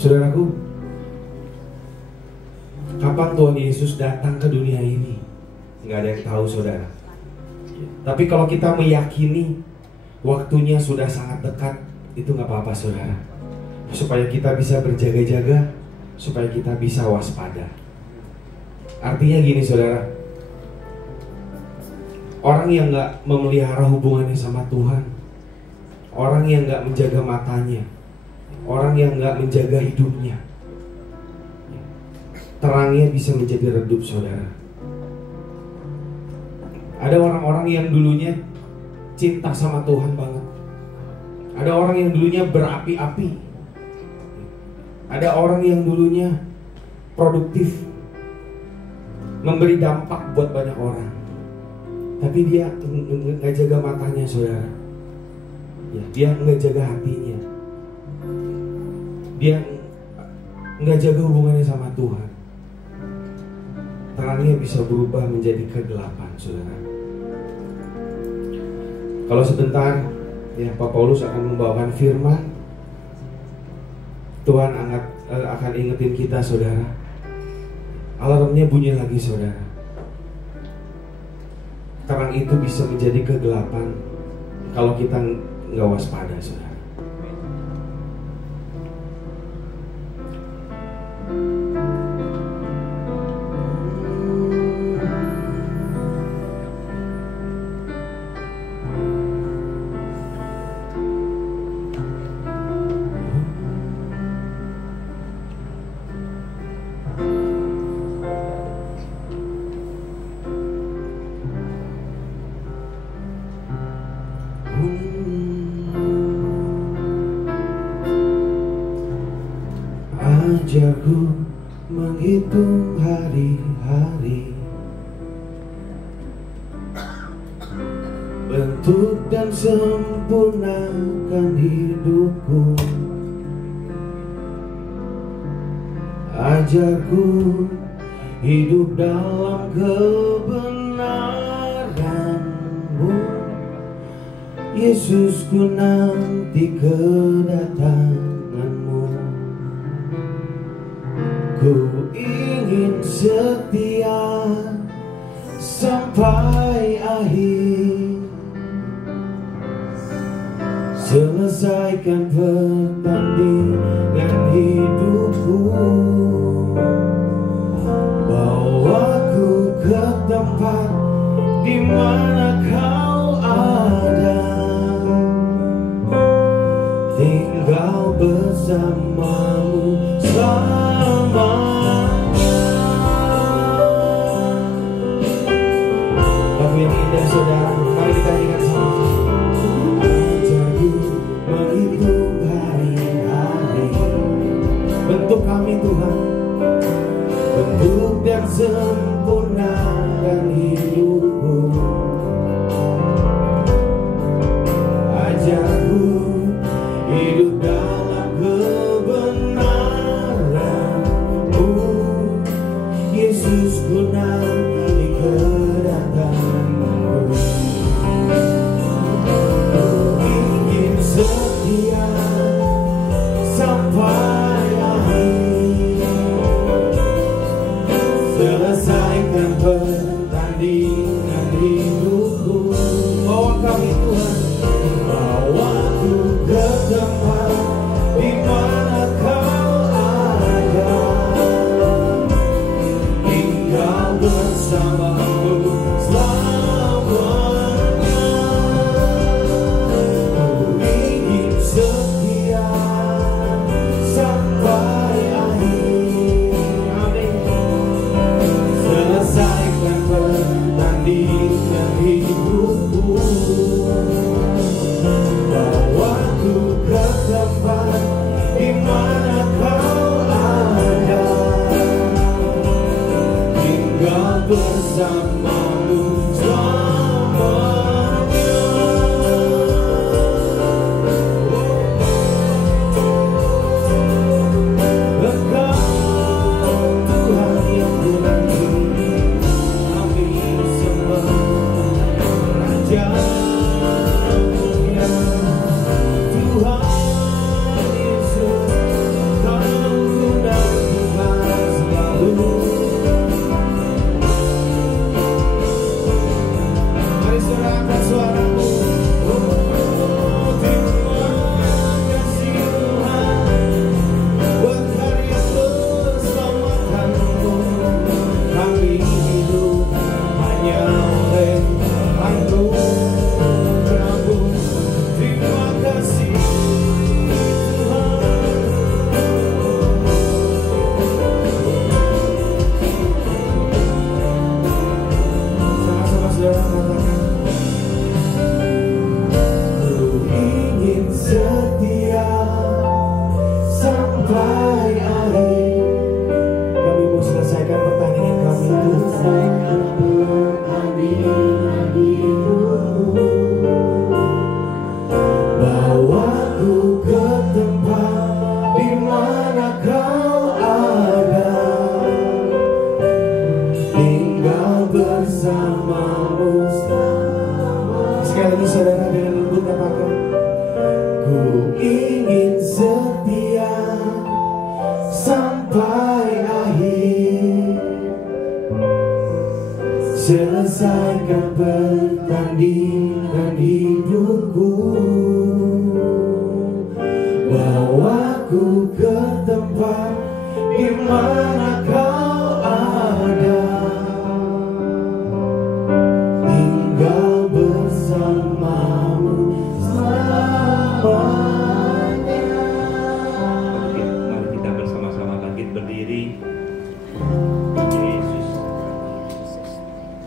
Saudaraku, kapan Tuhan Yesus datang ke dunia ini? Nggak ada yang tahu, saudara. Tapi kalau kita meyakini waktunya sudah sangat dekat, itu nggak apa-apa, saudara. Supaya kita bisa berjaga-jaga, supaya kita bisa waspada. Artinya gini, saudara, orang yang nggak memelihara hubungannya sama Tuhan, orang yang nggak menjaga matanya, orang yang nggak menjaga hidupnya, terangnya bisa menjadi redup, saudara. Ada orang-orang yang dulunya cinta sama Tuhan banget. Ada orang yang dulunya berapi-api. Ada orang yang dulunya produktif, memberi dampak buat banyak orang. Tapi dia nggak jaga matanya, saudara. Ya, dia nggak jaga hatinya. Dia nggak jaga hubungannya sama Tuhan. Terangnya bisa berubah menjadi kegelapan, saudara. Kalau sebentar ya Pak Paulus akan membawakan firman, Tuhan akan ingetin kita, saudara. Alarmnya bunyi lagi, saudara. Terang itu bisa menjadi kegelapan kalau kita nggak waspada, saudara. Ajarku menghitung hari-hari, bentuk dan sempurnakan hidupku. Ajarku hidup dalam kebenaran-Mu, Yesusku, nanti kedatangan-Mu. Ku ingin setia sampai akhir, selesaikan pertandingan hidupku. Bawaku ke tempat di mana Kau ada, tinggal bersama-Mu selamanya. Lagu yang indah, saudara, mari kita nyanyikan sama-sama. Ajarku menghitung hari-hari, bentuk kami Tuhan, bentuk dan sempurnakan hidupku. Ajarku hidup dalam kebenaran-Mu, Yesusku, nanti kedatangan-Mu. Ku ingin setia sampai akhir, selesaikan pertandingan hidupku. Bawa kami Tuhan, bawaku ke tempat di mana Kau ada, tinggal bersama-Mu selamanya. Ku ingin setia sampai akhir, amin. Selesaikan pertandingan hidupku. saudara angkat suaramu. Oh, terima kasih Tuhan buat karya keselamatan-Mu. Kami hidup hanya oleh anugerah-Mu. Terima kasih selesaikan pertandingan hidupku, bawaku ke tempat di mana Kau ada, tinggal bersamamu selamanya. Mari kita bersama-sama bangkit berdiri.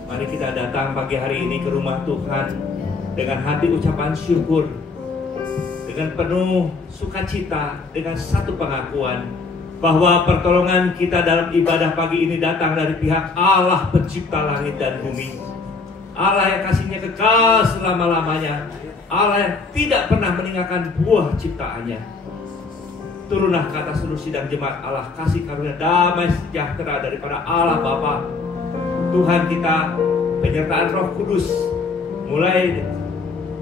Mari kita datang pagi hari ini ke rumah Tuhan dengan hati ucapan syukur, dengan penuh sukacita, dengan satu pengakuan bahwa pertolongan kita dalam ibadah pagi ini datang dari pihak Allah pencipta langit dan bumi, Allah yang kasihnya kekal selama-lamanya, Allah yang tidak pernah meninggalkan buah ciptaannya. Turunlah ke atas seluruh sidang jemaat Allah, kasih karunia damai sejahtera daripada Allah Bapa, Tuhan kita, penyertaan Roh Kudus, mulai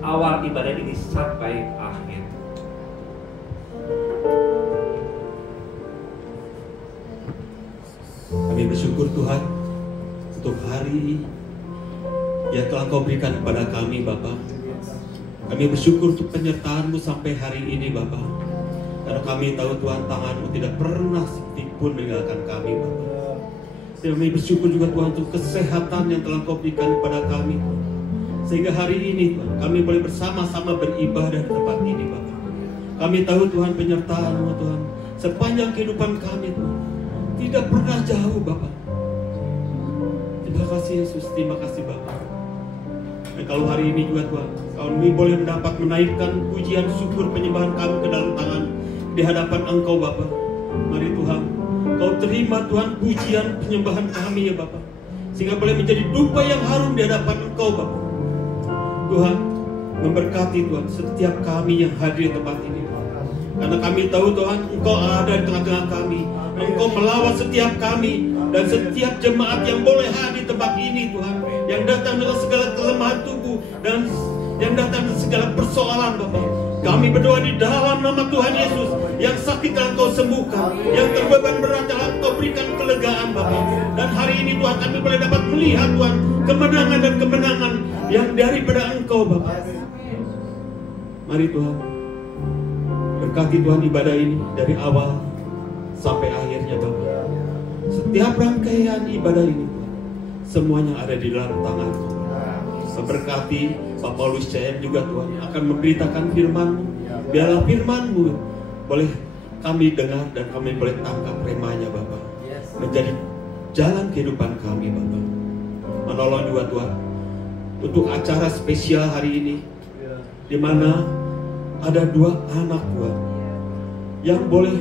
awal ibadah ini sampai akhir. Kami bersyukur Tuhan untuk hari yang telah Kau berikan kepada kami Bapa. Kami bersyukur untuk penyertaan-Mu sampai hari ini Bapa. Karena kami tahu Tuhan, tangan-Mu tidak pernah sedikit pun meninggalkan kami Bapa. Kami bersyukur juga Tuhan untuk kesehatan yang telah Kau berikan kepada kami Tuhan. Sehingga hari ini Tuhan, kami boleh bersama-sama beribadah di tempat ini Bapak. Kami tahu Tuhan penyertaan-Mu Tuhan sepanjang kehidupan kami Tuhan tidak pernah jauh Bapak. Terima kasih Yesus, terima kasih Bapak. Dan kalau hari ini juga Tuhan, kami boleh mendapat menaikkan pujian syukur penyembahan kami ke dalam tangan di hadapan Engkau Bapak. Mari Tuhan, Kau terima Tuhan pujian penyembahan kami ya Bapak, sehingga boleh menjadi dupa yang harum di hadapan Engkau Bapak. Tuhan, memberkati Tuhan setiap kami yang hadir di tempat ini, karena kami tahu Tuhan Engkau ada di tengah-tengah kami. Engkau melawat setiap kami dan setiap jemaat yang boleh hadir di tempat ini Tuhan, yang datang dengan segala kelemahan tubuh dan yang datang dengan segala persoalan Bapak. Kami berdoa di dalam nama Tuhan Yesus, yang sakit telah Kau sembuhkan, yang terbeban berat telah Kau berikan kelegaan Bapak. Dan hari ini Tuhan, kami boleh dapat melihat Tuhan kemenangan dan kemenangan yang daripada Engkau Bapak. Mari Tuhan, berkati Tuhan ibadah ini dari awal sampai akhirnya Bapak. Setiap rangkaian ibadah ini Tuhan, semuanya ada di dalam tangan-Mu. Memberkati Pak Paulus CM juga Tuhan akan memberitakan firman-Mu. Biarlah firman-Mu boleh kami dengar dan kami boleh tangkap remanya Bapak, menjadi jalan kehidupan kami Bapak. Menolong juga Tuhan untuk acara spesial hari ini, di mana ada 2 anak Tuhan yang boleh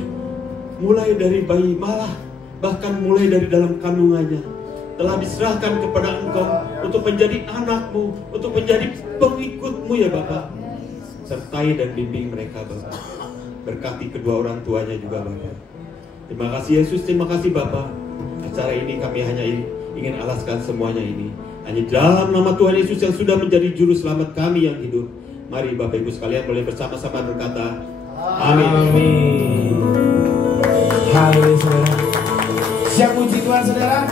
mulai dari bayi, malah bahkan mulai dari dalam kandungannya telah diserahkan kepada Engkau untuk menjadi anak-Mu, untuk menjadi pengikut-Mu ya Bapak. Sertai dan bimbing mereka Bapak. Berkati kedua orang tuanya juga Bapak. Terima kasih Yesus, terima kasih Bapak. Acara ini kami hanya ingin alaskan semuanya ini hanya dalam nama Tuhan Yesus yang sudah menjadi juru selamat kami yang hidup. Mari Bapak Ibu sekalian boleh bersama-sama berkata amin. Amin. Haleluya saudara. Siap puji Tuhan saudara?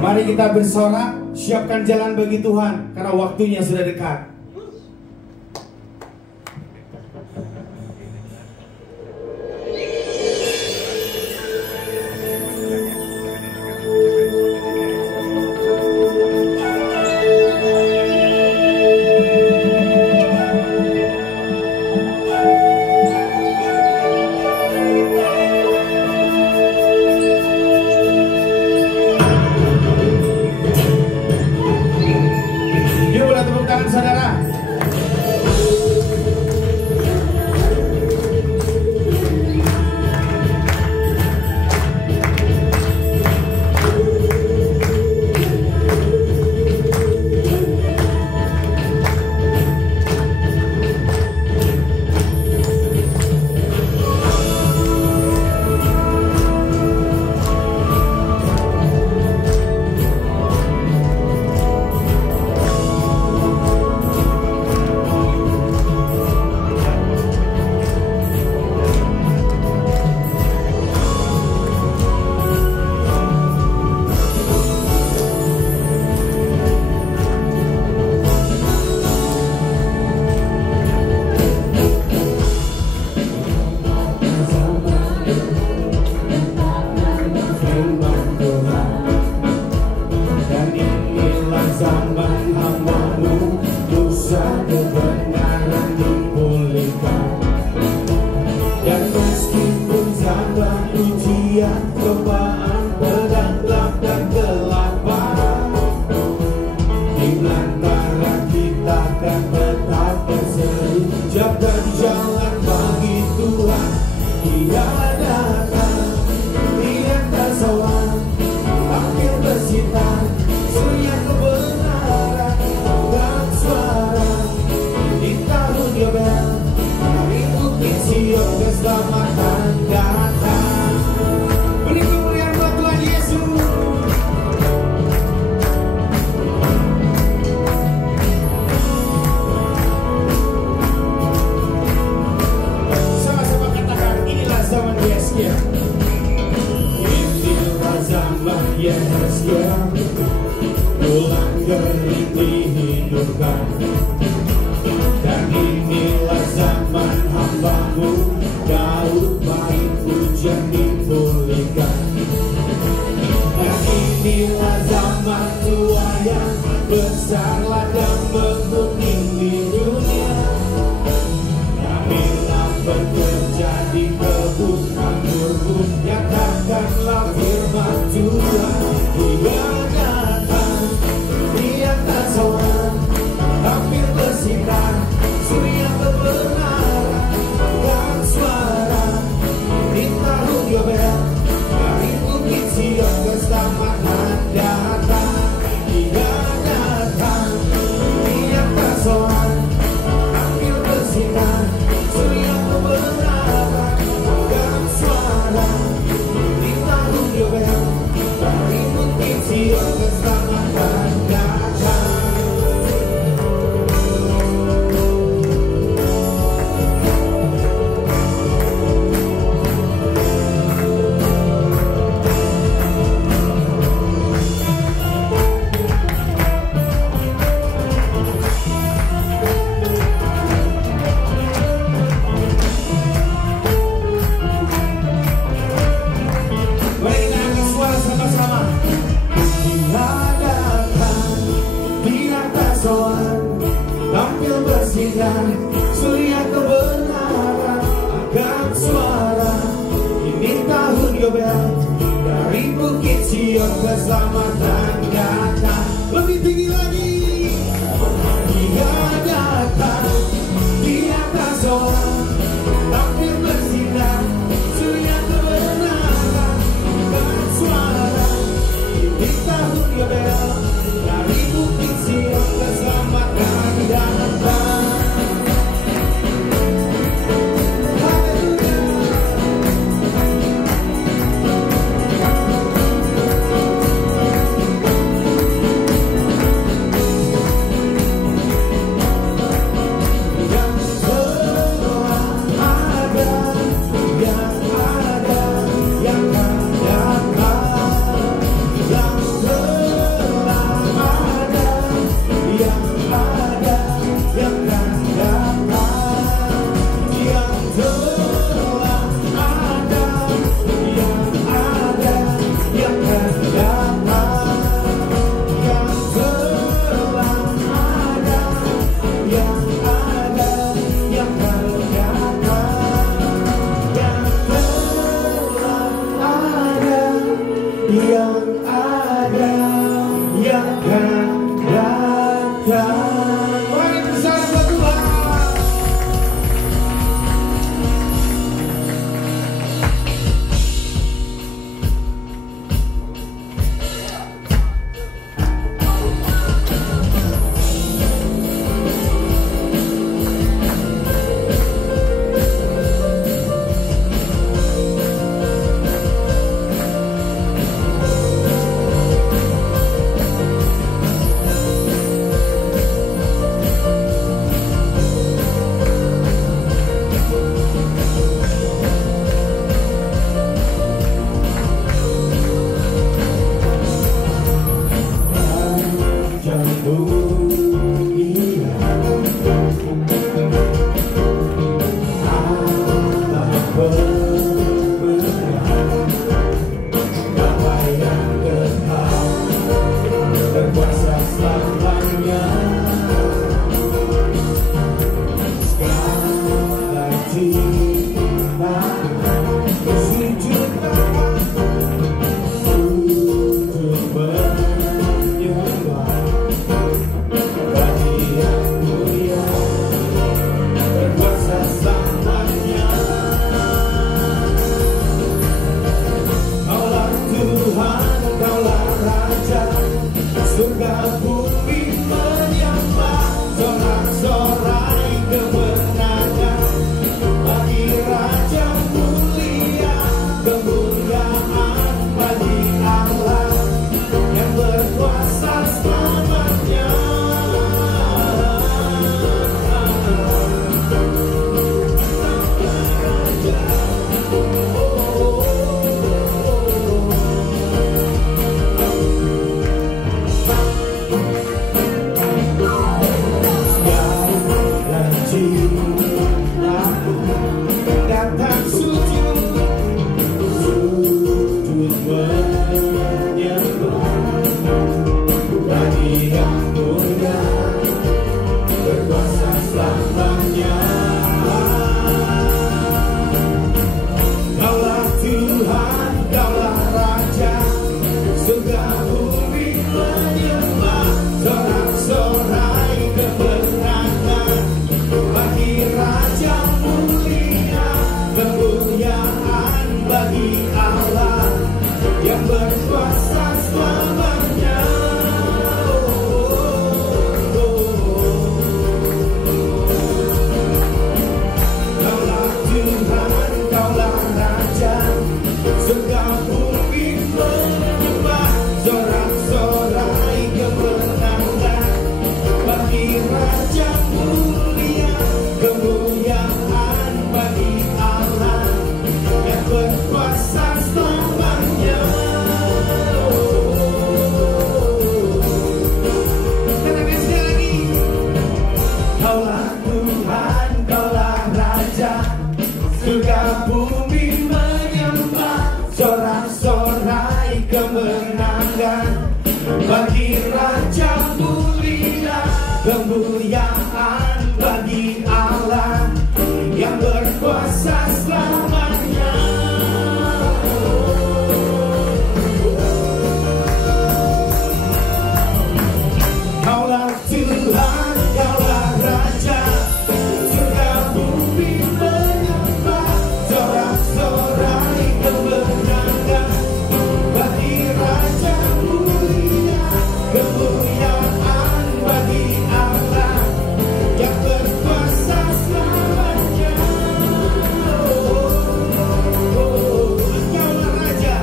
Mari kita bersorak. siapkan jalan bagi Tuhan karena waktunya sudah dekat. Kaulah Tuhan, Kaulah Raja, surga bumi menyembah, sorak-sorai kemenangan bagi Raja mulia, kemuliaan bagi Allah yang berkuasa selamanya. Kaulah Tuhan, Kaulah Raja, surga bumi menyembah, sorak-sorai kemenangan bagi Raja mulia, kemuliaan bagi Allah yang berkuasa selamanya. Engkaulah Raja,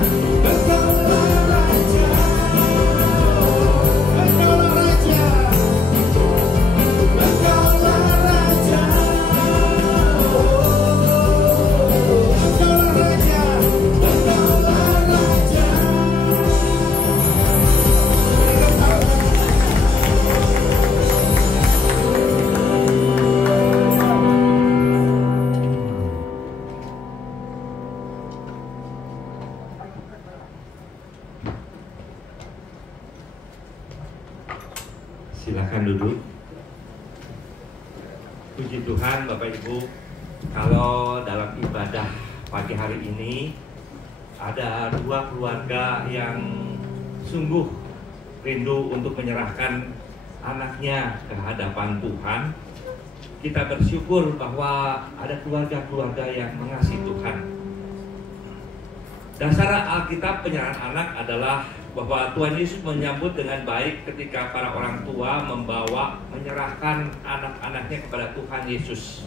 Engkaulah Raja, Engkaulah Raja, Engkaulah Raja, Engkaulah Raja, Engkaulah Raja. Silakan duduk. Puji Tuhan Bapak Ibu, kalau dalam ibadah pagi hari ini ada dua keluarga yang sungguh rindu untuk menyerahkan anaknya ke hadapan Tuhan. Kita bersyukur bahwa ada keluarga-keluarga yang mengasihi Tuhan. Dasar Alkitab penyerahan anak adalah bahwa Tuhan Yesus menyambut dengan baik ketika para orang tua menyerahkan anak-anaknya kepada Tuhan Yesus,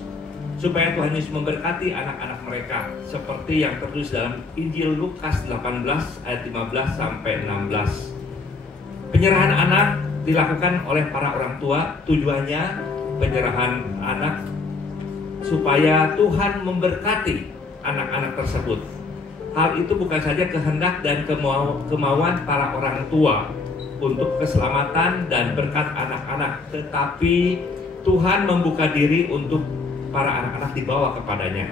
supaya Tuhan Yesus memberkati anak-anak mereka, seperti yang tertulis dalam Injil Lukas 18 ayat 15 sampai 16. Penyerahan anak dilakukan oleh para orang tua, tujuannya penyerahan anak supaya Tuhan memberkati anak-anak tersebut. Hal itu bukan saja kehendak dan kemauan para orang tua untuk keselamatan dan berkat anak-anak, tetapi Tuhan membuka diri untuk para anak-anak dibawa kepadanya.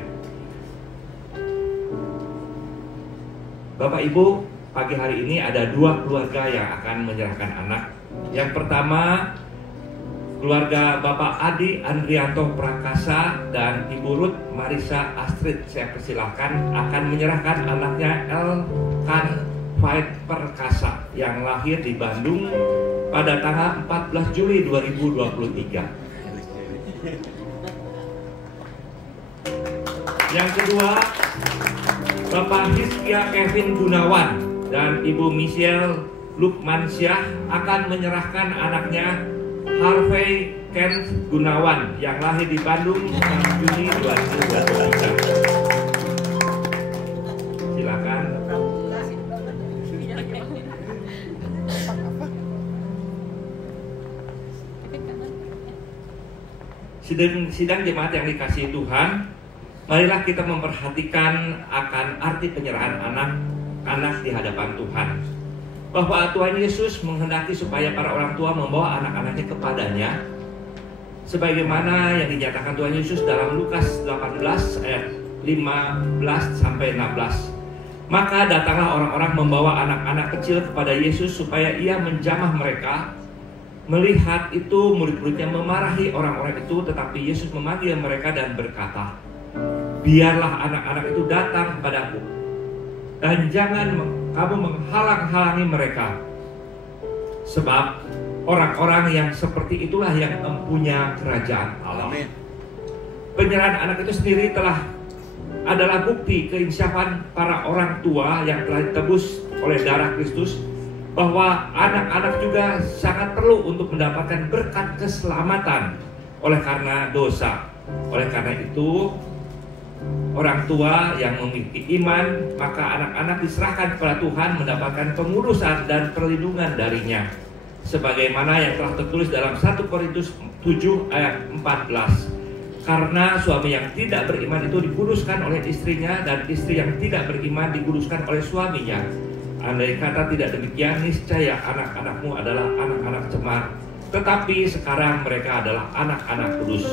Bapak Ibu, pagi hari ini ada dua keluarga yang akan menyerahkan anak. Yang pertama, keluarga Bapak Adi Andrianto Prakasa dan Ibu Ruth Marisa Astrid, saya persilahkan, akan menyerahkan anaknya Elkan Fait Perkasa yang lahir di Bandung pada tanggal 14 Juli 2023. Yang kedua, Bapak Hizkia Kevin Gunawan dan Ibu Michelle Lukmansyah akan menyerahkan anaknya Harvey Ken Gunawan yang lahir di Bandung 6 Juni 2023. Silakan. Sidang jemaat yang dikasihi Tuhan, marilah kita memperhatikan akan arti penyerahan anak-anak di hadapan Tuhan. Bahwa Tuhan Yesus menghendaki supaya para orang tua membawa anak-anaknya kepadanya, sebagaimana yang dinyatakan Tuhan Yesus dalam Lukas 18 ayat 15 sampai 16. Maka datanglah orang-orang membawa anak-anak kecil kepada Yesus supaya ia menjamah mereka. Melihat itu, murid-muridnya memarahi orang-orang itu, tetapi Yesus memanggil mereka dan berkata, "Biarlah anak-anak itu datang kepadaku, dan jangan kamu menghalang-halangi mereka, sebab orang-orang yang seperti itulah yang mempunyai kerajaan Allah." Penyerahan anak itu sendiri adalah bukti keinsyafan para orang tua yang telah ditebus oleh darah Kristus, bahwa anak-anak juga sangat perlu untuk mendapatkan berkat keselamatan oleh karena dosa. Oleh karena itu, orang tua yang memiliki iman, maka anak-anak diserahkan kepada Tuhan mendapatkan pengurusan dan perlindungan darinya, sebagaimana yang telah tertulis dalam 1 Korintus 7 ayat 14. Karena suami yang tidak beriman itu dikuduskan oleh istrinya, dan istri yang tidak beriman dikuduskan oleh suaminya. Andai kata tidak demikian, niscaya anak-anakmu adalah anak-anak cemar, tetapi sekarang mereka adalah anak-anak kudus.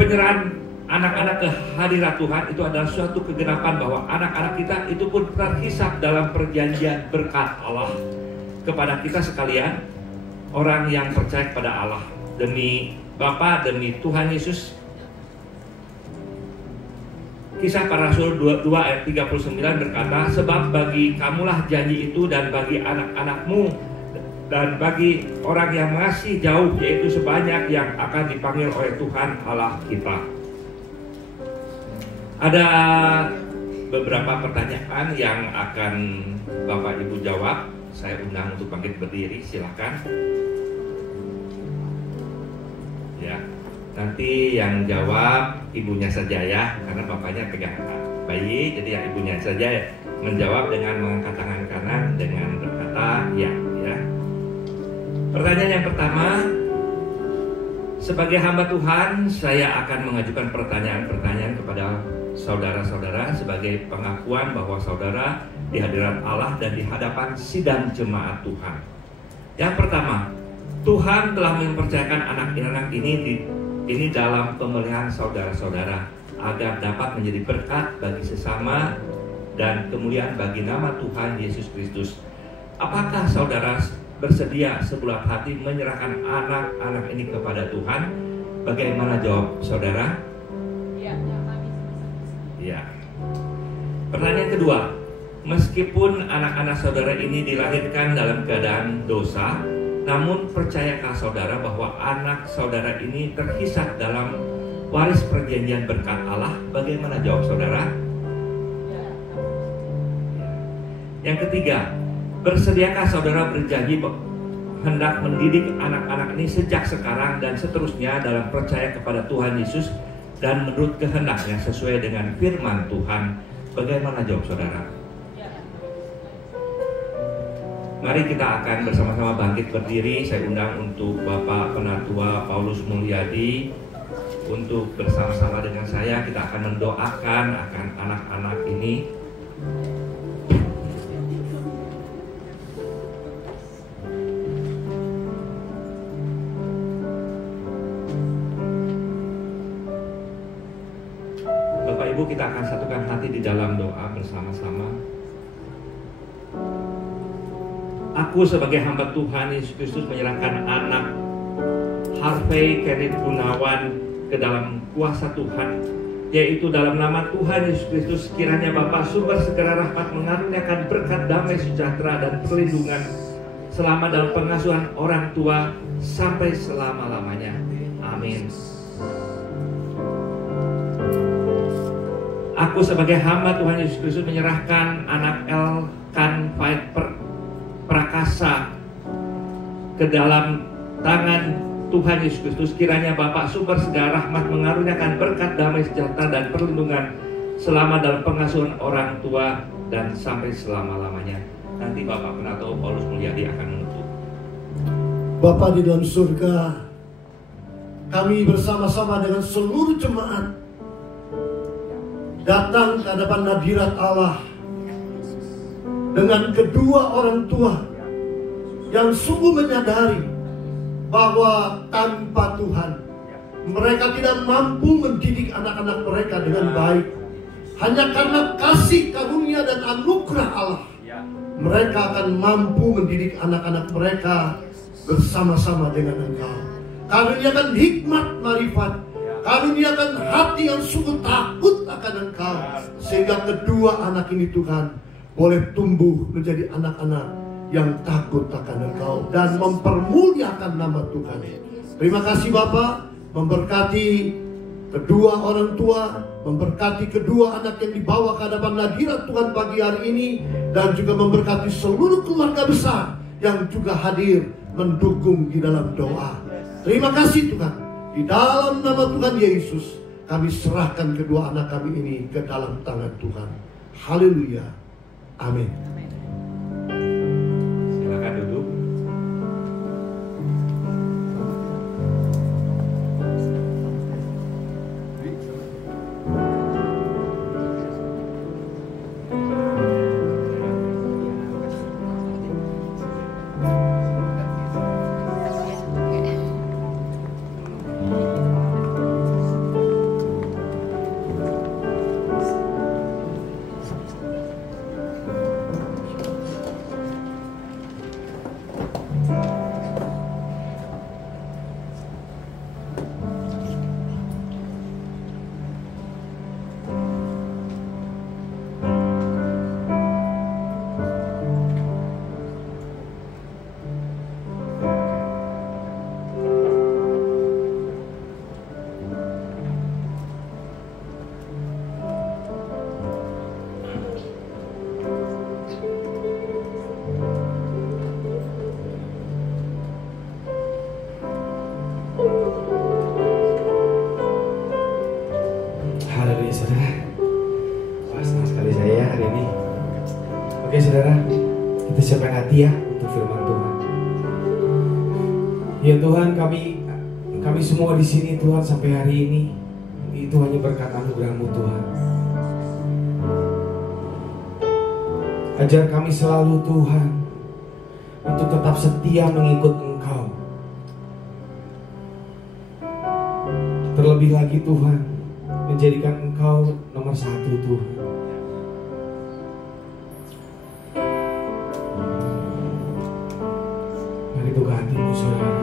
Penyerahan anak-anak ke hadirat Tuhan itu adalah suatu kegenapan bahwa anak-anak kita itu pun terhisap dalam perjanjian berkat Allah kepada kita sekalian, orang yang percaya kepada Allah. Demi Bapa, demi Tuhan Yesus. Kisah Para Rasul 2 ayat 39 berkata, sebab bagi kamulah janji itu, dan bagi anak-anakmu, dan bagi orang yang masih jauh, yaitu sebanyak yang akan dipanggil oleh Tuhan Allah kita. Ada beberapa pertanyaan yang akan Bapak Ibu jawab. Saya undang untuk bangkit berdiri, silakan. Ya, nanti yang jawab ibunya saja ya, karena bapaknya pegang bayi, jadi yang ibunya saja menjawab dengan mengangkat tangan kanan dengan berkata ya. Pertanyaan yang pertama, sebagai hamba Tuhan, saya akan mengajukan pertanyaan-pertanyaan kepada saudara-saudara sebagai pengakuan bahwa saudara di hadirat Allah dan di hadapan sidang jemaat Tuhan. Yang pertama, Tuhan telah mempercayakan anak-anak ini dalam pemeliharaan saudara-saudara agar dapat menjadi berkat bagi sesama dan kemuliaan bagi nama Tuhan Yesus Kristus. Apakah saudara bersedia sebulat hati menyerahkan anak-anak ini kepada Tuhan? Bagaimana jawab saudara? Ya. Pertanyaan kedua, meskipun anak-anak saudara ini dilahirkan dalam keadaan dosa, namun percayakah saudara bahwa anak saudara ini terhisap dalam waris perjanjian berkat Allah? Bagaimana jawab saudara? Ya. Yang ketiga, bersediakah saudara berjanji hendak mendidik anak-anak ini sejak sekarang dan seterusnya dalam percaya kepada Tuhan Yesus dan menurut kehendaknya sesuai dengan firman Tuhan? Bagaimana jawab saudara? Mari kita akan bersama-sama bangkit berdiri. Saya undang untuk Bapak Penatua Paulus Mulyadi untuk bersama-sama dengan saya kita akan mendoakan akan anak-anak ini. Bapak Ibu, kita akan satukan hati di dalam doa bersama-sama. Aku sebagai hamba Tuhan Yesus Kristus menyerahkan anak Harvey Kenneth Gunawan ke dalam kuasa Tuhan, yaitu dalam nama Tuhan Yesus Kristus. Kiranya Bapa sumber segala rahmat mengaruniakan berkat damai sejahtera dan perlindungan selama dalam pengasuhan orang tua sampai selama-lamanya. Amin. Aku sebagai hamba Tuhan Yesus Kristus menyerahkan anak Elkan Prakasa ke dalam tangan Tuhan Yesus Kristus. Kiranya Bapak sumber segala rahmat mengaruniakan berkat damai sejahtera dan perlindungan selama dalam pengasuhan orang tua dan sampai selama-lamanya. Nanti Bapak Penatua Paulus Mulyadi akan menutup. Bapa di dalam surga, kami bersama-sama dengan seluruh jemaat datang ke hadapan hadirat Allah dengan kedua orang tua yang sungguh menyadari bahwa tanpa Tuhan mereka tidak mampu mendidik anak-anak mereka dengan baik. Hanya karena kasih karunia dan anugerah Allah, mereka akan mampu mendidik anak-anak mereka bersama-sama dengan Engkau. Karuniakan hikmat marifat, karuniakan hati yang sungguh takut akan Engkau, sehingga kedua anak ini Tuhan boleh tumbuh menjadi anak-anak yang takut akan Engkau dan mempermuliakan nama Tuhan. Terima kasih Bapa, memberkati kedua orang tua, memberkati kedua anak yang dibawa ke hadapan hadirat Tuhan pagi hari ini, dan juga memberkati seluruh keluarga besar yang juga hadir mendukung di dalam doa. Terima kasih Tuhan. Di dalam nama Tuhan Yesus, kami serahkan kedua anak kami ini ke dalam tangan Tuhan. Haleluya. Amin. Silakan duduk. Haleluya saudara. Wah, senang sekali saya hari ini. Oke saudara, kita siapkan hati ya untuk firman Tuhan. Ya Tuhan, kami semua di sini Tuhan sampai hari ini itu hanya berkat anugerah-Mu Tuhan. Ajar kami selalu Tuhan untuk tetap setia mengikut Engkau. Terlebih lagi Tuhan, menjadikan Engkau nomor satu Tuhan. Mari buka hatimu saudara.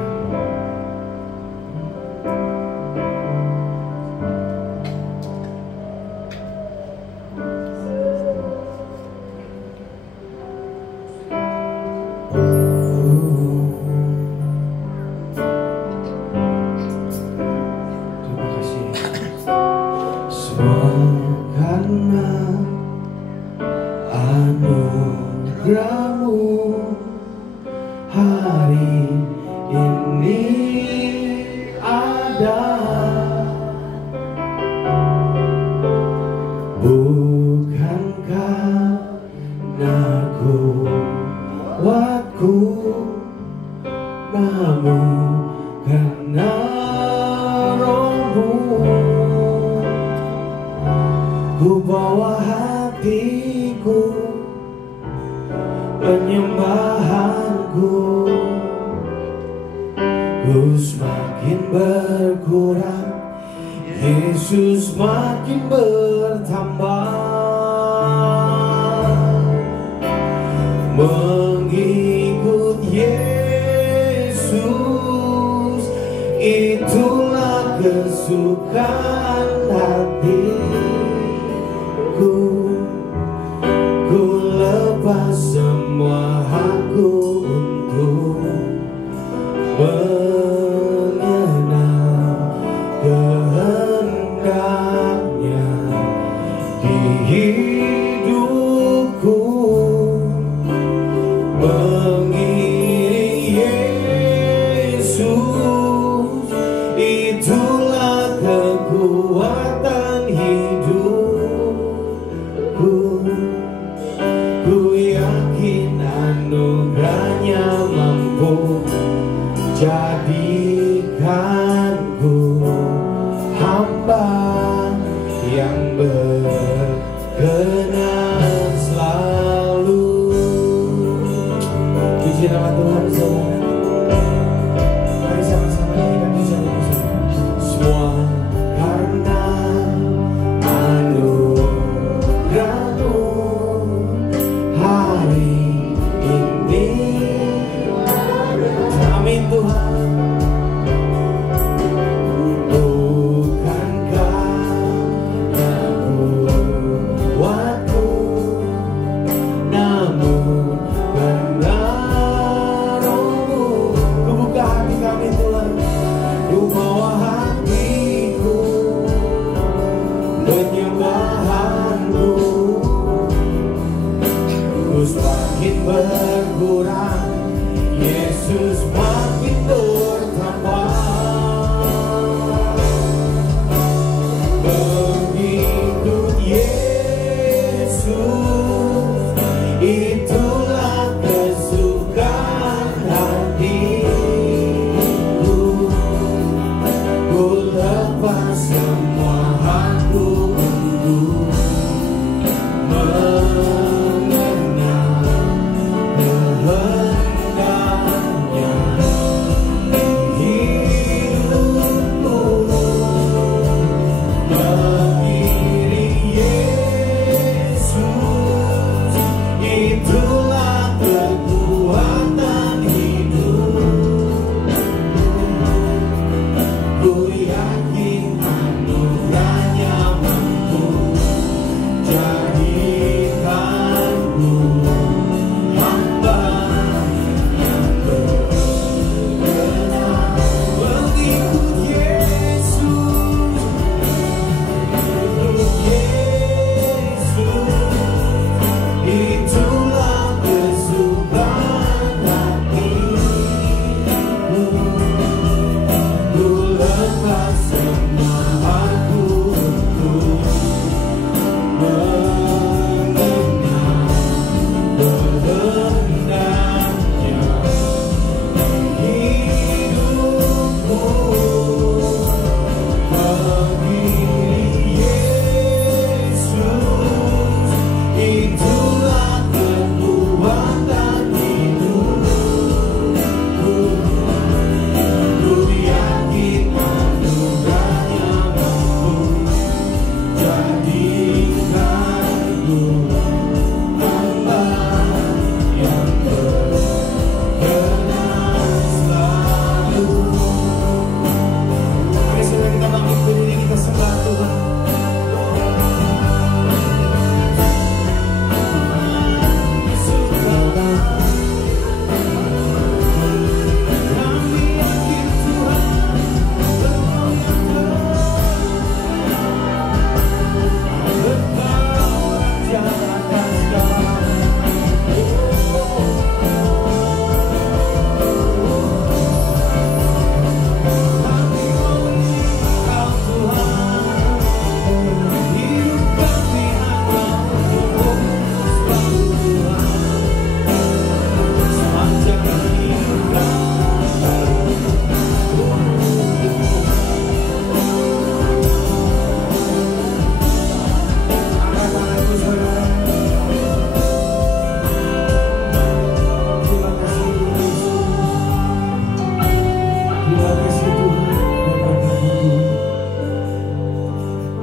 Ku yakin anugerah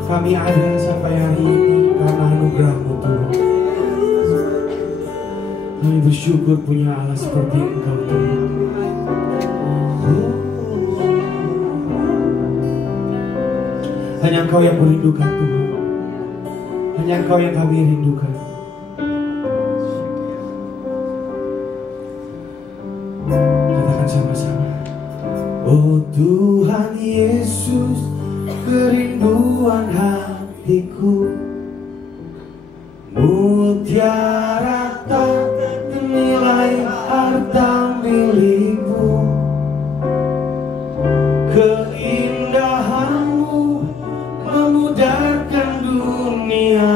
Kami ada sampai hari ini karena anugerah-Mu Tuhan. Kami bersyukur punya Allah seperti Engkau Tuhan. Hanya Engkau yang merindukan Tuhan. Hanya Engkau yang kami rindukan. Katakan sama-sama. Oh Tuhan Yesus, kerinduan hatiku, mutiara tak ternilai harta milikmu. Keindahanmu memudarkan dunia.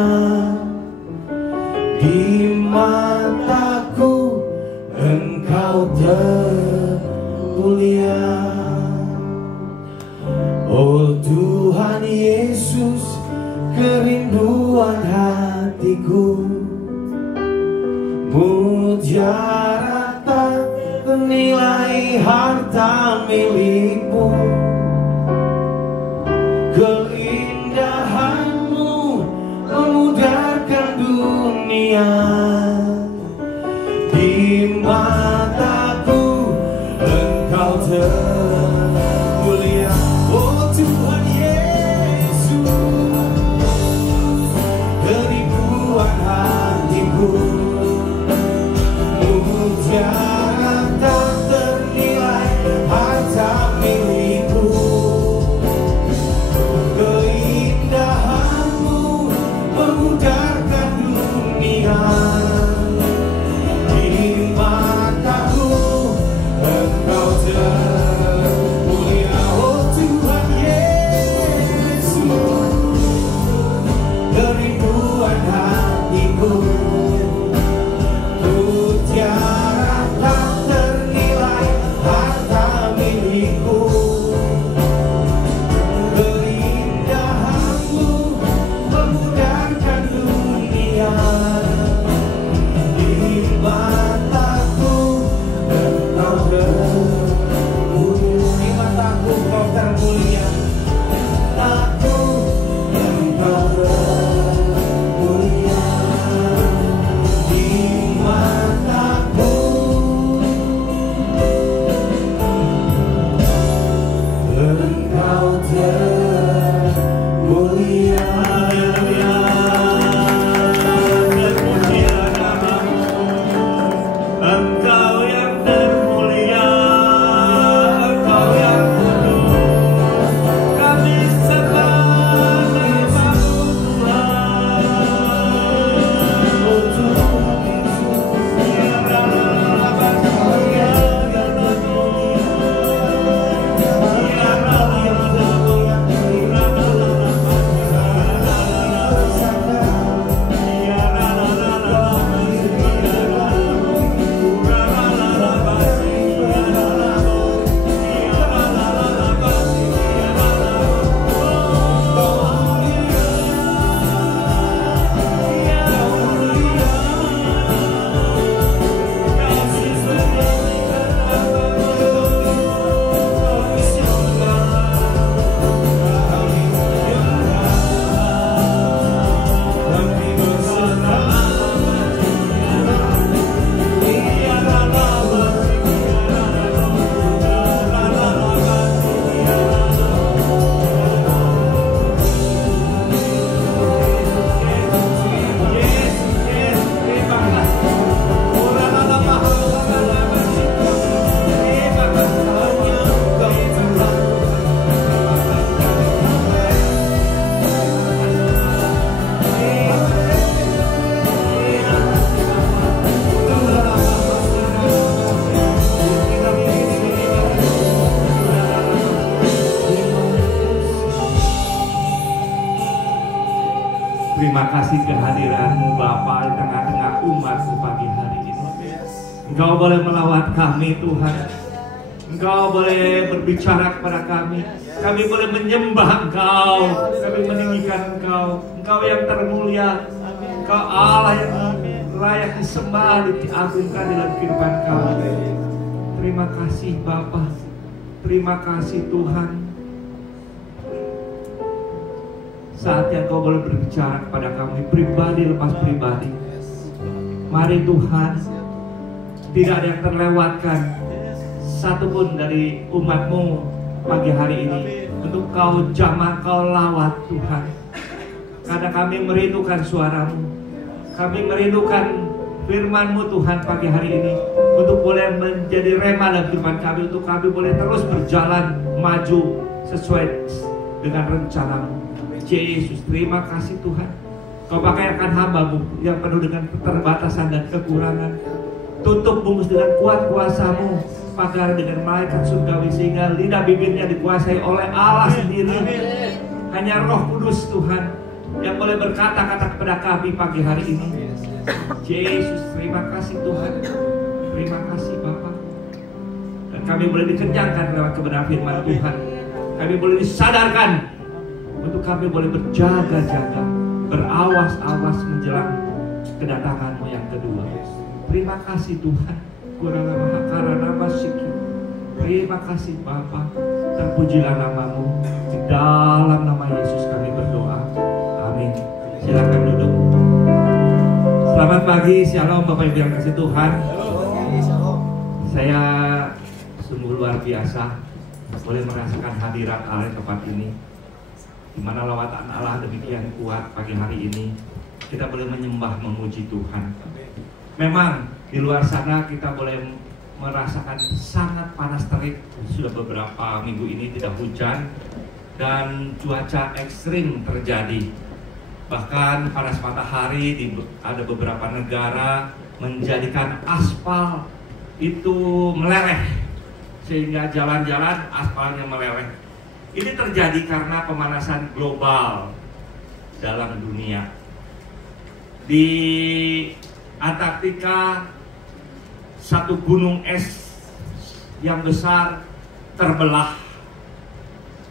Di mataku Engkau termulia. Oh Tuhan Yesus, kerinduan hatiku, mutiara tak ternilai harta milikmu. Keindahanmu memudarkan dunia. Di mataku Engkau termulia. Oh Tuhan Yesus, kerinduan hatiku, mutiara tak ternilai harta milikku. Keindahanmu memudarkan dunia. Di mataku Engkau termulia. Oh Tuhan Yesus, kerinduan hatiku, mutiara tak ternilai harta milikku. Keindahanmu memudarkan dunia. Di mataku Engkau termulia. Di mataku Engkau termulia. Aku Engkau termulia. Di mataku Engkau termulia. Engkau yang termulia, Engkau yang kudus, kami sembah namamu Tuhan. Oh Tuhan Terima kasih kehadiran-Mu Bapa di tengah-tengah umat-Mu pagi hari ini. Engkau boleh melawat kami Tuhan. Engkau boleh berbicara kepada kami. Kami boleh menyembah Engkau. Kami meninggikan Engkau. Engkau yang termulia. Engkau Allah yang layak disembah, diagungkan dalam kehidupan kami. Terima kasih Bapa. Terima kasih Tuhan. saatnya Engkau boleh berbicara kepada kami pribadi lepas pribadi. Mari Tuhan, tidak ada yang terlewatkan satupun dari umat-Mu pagi hari ini untuk Kau jamah, Kau lawat Tuhan. Karena kami merindukan suara-Mu, kami merindukan firman-Mu Tuhan pagi hari ini, untuk boleh menjadi rema dan firman kami, untuk kami boleh terus berjalan maju sesuai dengan rencana-Mu. Yesus, terima kasih Tuhan. Kau pakai akan hamba-Mu yang penuh dengan keterbatasan dan kekurangan. Tutup bungkus dengan kuat kuasa-Mu, pagar dengan malaikat surgawi, sehingga lidah bibirnya dikuasai oleh Allah sendiri. Hanya Roh Kudus Tuhan yang boleh berkata-kata kepada kami pagi hari ini. Yesus, terima kasih Tuhan. Terima kasih Bapa. Dan kami boleh dikenyangkan lewat kebenaran firman Tuhan. Kami boleh disadarkan untuk kami boleh berjaga-jaga, berawas-awas menjelang kedatangan-Mu yang kedua. Terima kasih Tuhan. Terima kasih Bapa. Terpujilah nama-Mu. Di dalam nama Yesus kami berdoa. Amin. Silakan duduk. Selamat pagi, shalom Bapak Ibu yang kasih Tuhan. Saya sungguh luar biasa boleh merasakan hadirat Allah di tempat ini, di mana lawatan Allah demikian kuat pagi hari ini. Kita boleh menyembah, memuji Tuhan. Memang di luar sana kita boleh merasakan sangat panas terik. Sudah beberapa minggu ini tidak hujan dan cuaca ekstrim terjadi. Bahkan panas matahari di ada beberapa negara menjadikan aspal itu meleleh, sehingga jalan-jalan aspalnya meleleh. Ini terjadi karena pemanasan global dalam dunia. Di Antartika, satu gunung es yang besar terbelah,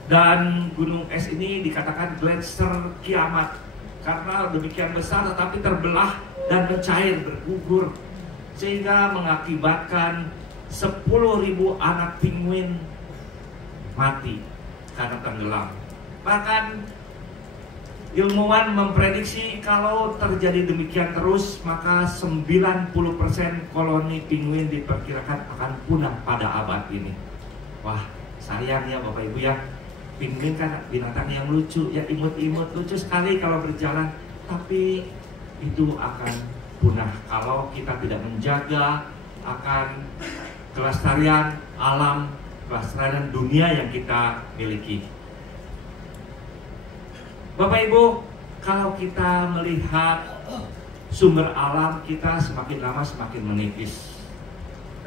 dan gunung es ini dikatakan gletser kiamat karena demikian besar tetapi terbelah dan mencair, bergugur, sehingga mengakibatkan 10.000 anak penguin mati karena tenggelam. Bahkan ilmuwan memprediksi kalau terjadi demikian terus, maka 90% koloni penguin diperkirakan akan punah pada abad ini. Wah, sayang ya Bapak Ibu ya. Penguin kan binatang yang lucu, ya imut-imut, lucu sekali kalau berjalan, tapi itu akan punah kalau kita tidak menjaga akan kelestarian alam, kelestarian dunia yang kita miliki. Bapak Ibu, kalau kita melihat sumber alam kita semakin lama semakin menipis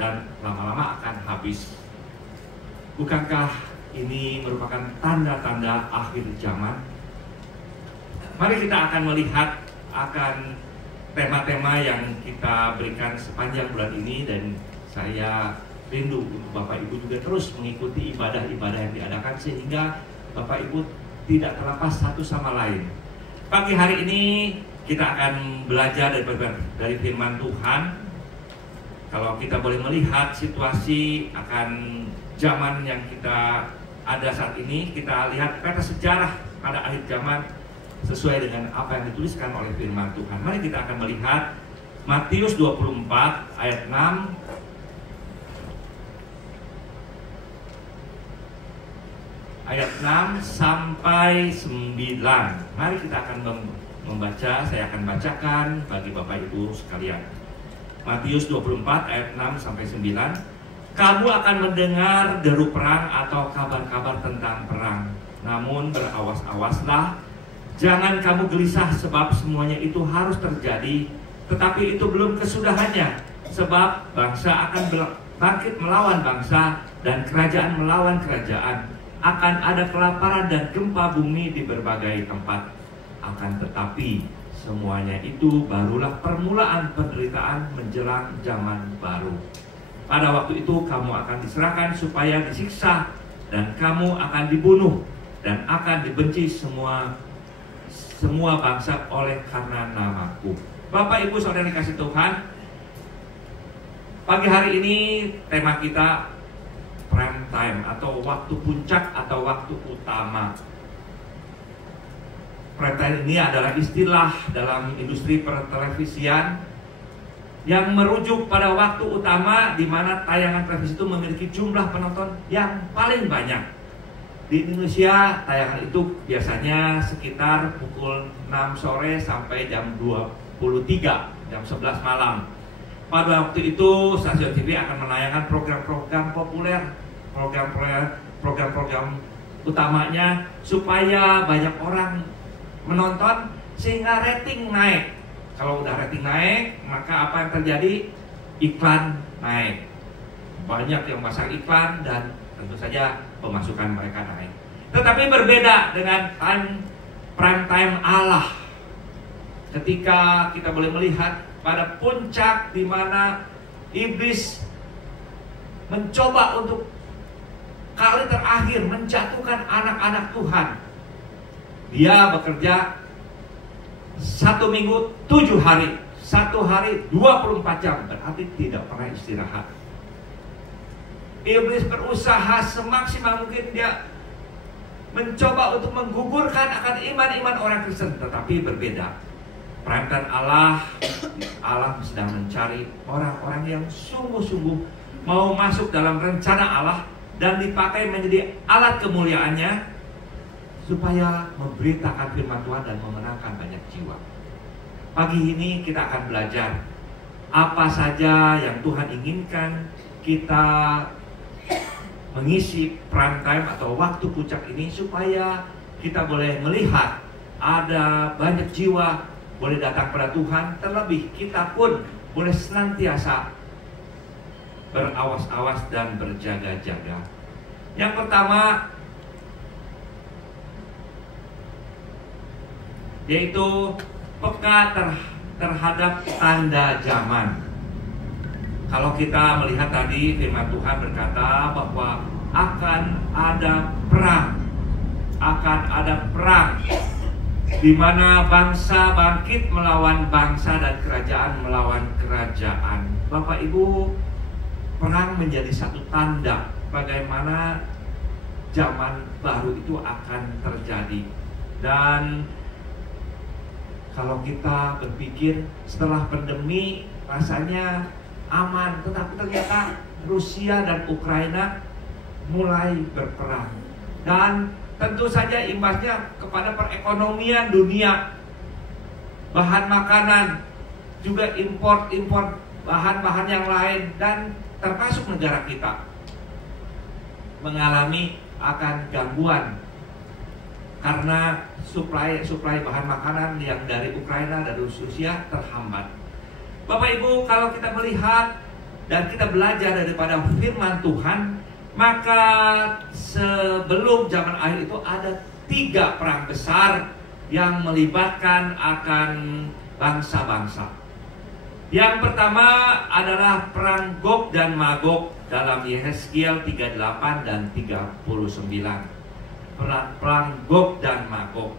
dan lama-lama akan habis. Bukankah ini merupakan tanda-tanda akhir zaman? Mari kita akan melihat akan tema-tema yang kita berikan sepanjang bulan ini, dan saya rindu Bapak Ibu juga terus mengikuti ibadah-ibadah yang diadakan sehingga Bapak Ibu tidak terlepas satu sama lain. Pagi hari ini kita akan belajar dari firman Tuhan. Kalau kita boleh melihat situasi akan zaman yang kita ada saat ini, kita lihat peta sejarah pada akhir zaman sesuai dengan apa yang dituliskan oleh firman Tuhan. Mari kita akan melihat Matius 24 ayat 6 ayat 6 sampai 9. Mari kita akan membaca, saya akan bacakan bagi Bapak Ibu sekalian. Matius 24 ayat 6 sampai 9. Kamu akan mendengar deru perang atau kabar-kabar tentang perang. Namun berawas-awaslah, jangan kamu gelisah sebab semuanya itu harus terjadi, tetapi itu belum kesudahannya. Sebab bangsa akan bangkit melawan bangsa dan kerajaan melawan kerajaan. Akan ada kelaparan dan gempa bumi di berbagai tempat. Akan tetapi semuanya itu barulah permulaan penderitaan menjelang zaman baru. Pada waktu itu kamu akan diserahkan supaya disiksa, dan kamu akan dibunuh dan akan dibenci semua bangsa oleh karena namaku. Bapak Ibu Saudara dikasih Tuhan, pagi hari ini tema kita prime time atau waktu puncak atau waktu utama. prime time ini adalah istilah dalam industri pertelevisian yang merujuk pada waktu utama di mana tayangan televisi itu memiliki jumlah penonton yang paling banyak. Di Indonesia, tayangan itu biasanya sekitar pukul 6 sore sampai jam 23, jam 11 malam. Pada waktu itu, stasiun TV akan menayangkan program-program populer, program-program utamanya supaya banyak orang menonton sehingga rating naik. Kalau udah rating naik, maka apa yang terjadi? Iklan naik. Banyak yang pasang iklan dan tentu saja pemasukan mereka naik. Tetapi berbeda dengan prime time Allah. Ketika kita boleh melihat pada puncak di mana iblis mencoba untuk kali terakhir menjatuhkan anak-anak Tuhan. Dia bekerja 1 minggu 7 hari, 1 hari 24 jam, berarti tidak pernah istirahat. Iblis berusaha semaksimal mungkin dia mencoba untuk menggugurkan akan iman-iman orang Kristen, tetapi berbeda. Perangkat Allah sedang mencari orang-orang yang sungguh-sungguh mau masuk dalam rencana Allah dan dipakai menjadi alat kemuliaannya supaya memberitakan firman Tuhan dan memenangkan banyak jiwa. Pagi ini kita akan belajar apa saja yang Tuhan inginkan kita mengisi prime time atau waktu puncak ini supaya kita boleh melihat ada banyak jiwa boleh datang pada Tuhan, terlebih kita pun boleh senantiasa berawas-awas dan berjaga-jaga. Yang pertama yaitu peka terhadap tanda zaman. Kalau kita melihat tadi firman Tuhan berkata bahwa akan ada perang, di mana bangsa bangkit melawan bangsa dan kerajaan melawan kerajaan. Bapak Ibu, perang menjadi satu tanda bagaimana zaman baru itu akan terjadi. Dan kalau kita berpikir setelah pandemi rasanya aman, tetapi ternyata Rusia dan Ukraina mulai berperang. Dan tentu saja imbasnya kepada perekonomian dunia. Bahan makanan, juga impor bahan-bahan yang lain, dan termasuk negara kita mengalami akan gangguan karena suplai bahan makanan yang dari Ukraina dan Rusia terhambat. Bapak Ibu, kalau kita melihat dan kita belajar daripada firman Tuhan, maka sebelum zaman akhir itu ada 3 perang besar yang melibatkan akan bangsa-bangsa. Yang pertama adalah perang Gog dan Magog dalam Yehezkiel 38 dan 39. Perang Gog dan Magog.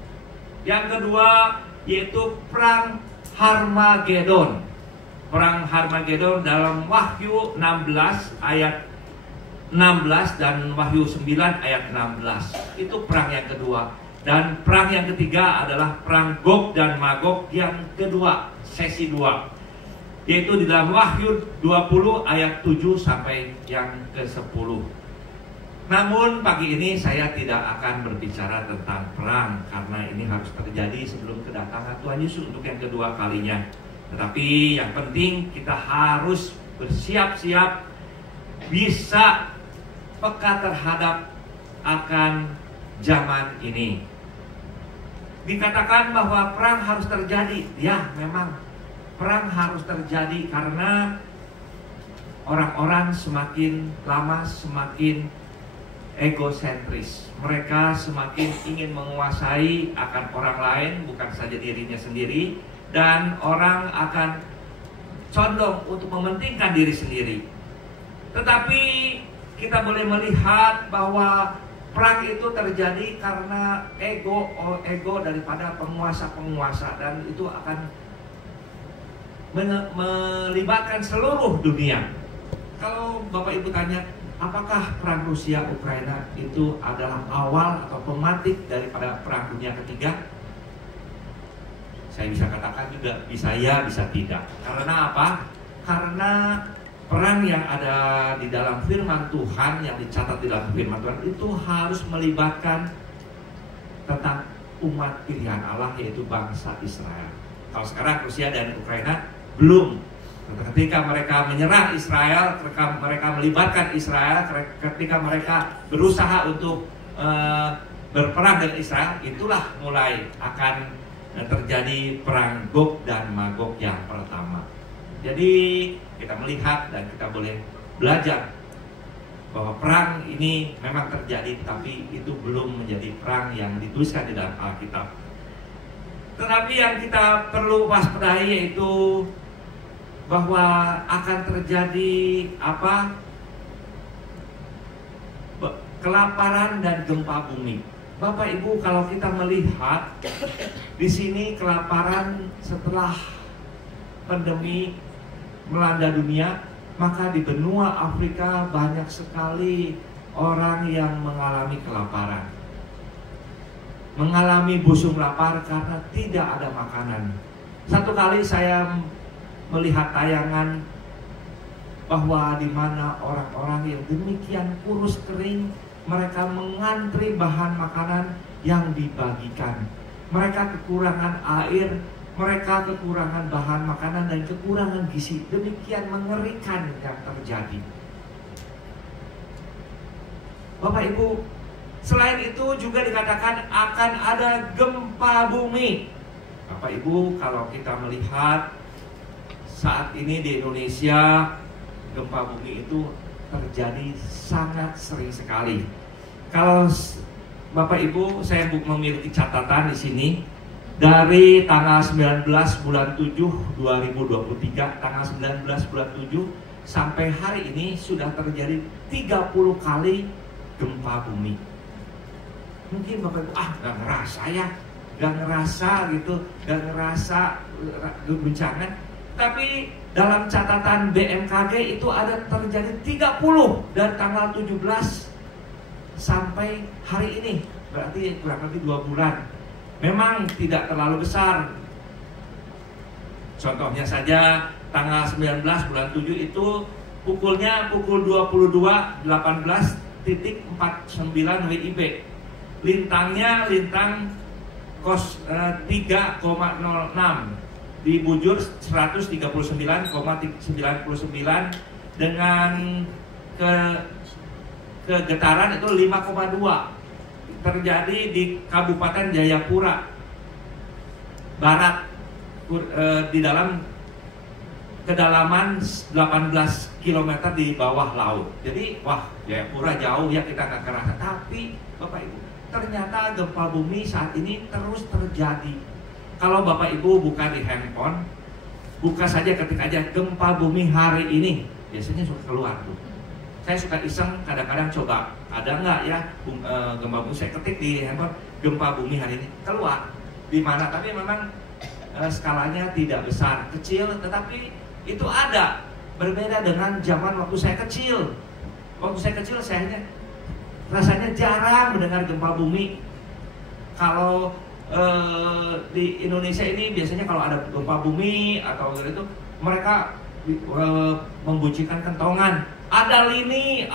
Yang kedua yaitu perang Harmagedon. Perang Harmagedon dalam Wahyu 16 ayat 16 dan Wahyu 9 ayat 16. Itu perang yang kedua. Dan perang yang ketiga adalah perang Gog dan Magog yang kedua, sesi 2. Yaitu di dalam Wahyu 20 ayat 7 sampai yang ke-10. Namun pagi ini saya tidak akan berbicara tentang perang, karena ini harus terjadi sebelum kedatangan Tuhan Yesus untuk yang kedua kalinya. Tetapi yang penting kita harus bersiap-siap, bisa peka terhadap akan zaman ini. Dikatakan bahwa perang harus terjadi. Ya, memang perang harus terjadi karena orang-orang semakin lama semakin egosentris. Mereka semakin ingin menguasai akan orang lain, bukan saja dirinya sendiri. Dan orang akan condong untuk mementingkan diri sendiri. Tetapi kita boleh melihat bahwa perang itu terjadi karena ego daripada penguasa-penguasa, dan itu akan melibatkan seluruh dunia. Kalau Bapak Ibu tanya, apakah perang Rusia Ukraina itu adalah awal atau pematik daripada perang dunia ketiga? Saya bisa katakan juga bisa ya, bisa tidak. Karena apa? Karena peran yang ada di dalam firman Tuhan, yang dicatat di dalam firman Tuhan itu harus melibatkan tentang umat pilihan Allah, yaitu bangsa Israel. Kalau sekarang Rusia dan Ukraina belum. Ketika mereka menyerang Israel, ketika mereka melibatkan Israel, ketika mereka berusaha untuk berperang dengan Israel, itulah mulai akan terjadi perang Gog dan Magog yang pertama. Jadi kita melihat dan kita boleh belajar bahwa perang ini memang terjadi, tapi itu belum menjadi perang yang dituliskan di dalam Alkitab. Tetapi yang kita perlu waspadai yaitu bahwa akan terjadi apa? Kelaparan dan gempa bumi. Bapak Ibu, kalau kita melihat di sini kelaparan setelah pandemi melanda dunia, maka di benua Afrika banyak sekali orang yang mengalami kelaparan, mengalami busung lapar karena tidak ada makanan. Satu kali saya melihat tayangan bahwa di mana orang-orang yang demikian kurus kering, mereka mengantri bahan makanan yang dibagikan. Mereka kekurangan air, mereka kekurangan bahan makanan dan kekurangan gizi. Demikian mengerikan yang terjadi. Bapak Ibu, selain itu juga dikatakan akan ada gempa bumi. Bapak Ibu, kalau kita melihat saat ini di Indonesia, gempa bumi itu terjadi sangat sering sekali. Kalau Bapak Ibu, saya memiliki catatan di sini. Dari tanggal 19 bulan 7 2023, tanggal 19 bulan 7 sampai hari ini sudah terjadi 30 kali gempa bumi. Mungkin Bapak Ibu, gak ngerasa ya, gak ngerasa gitu, gak ngerasa guncangan. Tapi dalam catatan BMKG itu ada terjadi 30 dari tanggal 17 sampai hari ini. Berarti kurang lebih 2 bulan. Memang tidak terlalu besar. Contohnya saja tanggal 19 bulan 7 itu pukulnya pukul 22.18.49 WIB. Lintangnya lintang 3,06 di bujur 139,99 dengan kegetaran itu 5,2. Terjadi di Kabupaten Jayapura Barat di dalam kedalaman 18 km di bawah laut. Jadi Jayapura jauh ya, kita nggak kerasa. Tapi Bapak Ibu, ternyata gempa bumi saat ini terus terjadi. Kalau Bapak Ibu buka di handphone, buka saja ketik aja gempa bumi hari ini, biasanya suka keluar tuh. Saya suka iseng kadang-kadang coba, ada nggak ya gempa bumi, saya ketik di handphone gempa bumi hari ini, keluar di mana. Tapi memang skalanya tidak besar, kecil, tetapi itu ada. Berbeda dengan zaman waktu saya kecil. Waktu saya kecil saya rasanya jarang mendengar gempa bumi. Kalau di Indonesia ini biasanya kalau ada gempa bumi atau gitu, mereka membuncikan kentongan. Ada lini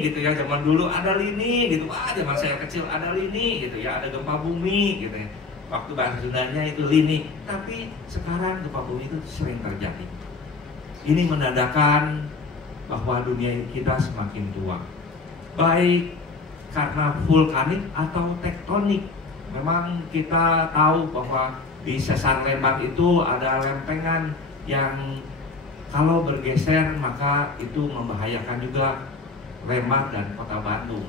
gitu ya, zaman dulu ada lini gitu. Zaman saya kecil ada lini gitu ya, ada gempa bumi gitu ya. Waktu bahasa Sundanya itu lini. Tapi sekarang gempa bumi itu sering terjadi. Ini menandakan bahwa dunia kita semakin tua. Baik karena vulkanik atau tektonik. Memang kita tahu bahwa di Sesar Lembang itu ada lempengan yang kalau bergeser maka itu membahayakan juga Lembang dan Kota Bandung.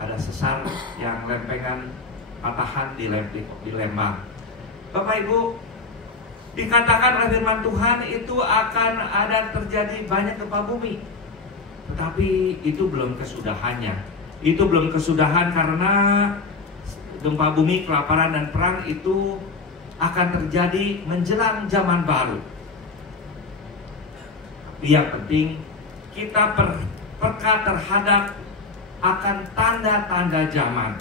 Ada sesar yang lempengan patahan di Lembang. Bapak Ibu, dikatakan oleh firman Tuhan itu akan ada terjadi banyak gempa bumi. Tetapi itu belum kesudahannya. Itu belum kesudahan karena gempa bumi, kelaparan dan perang itu akan terjadi menjelang zaman baru. Yang penting kita peka terhadap akan tanda-tanda zaman.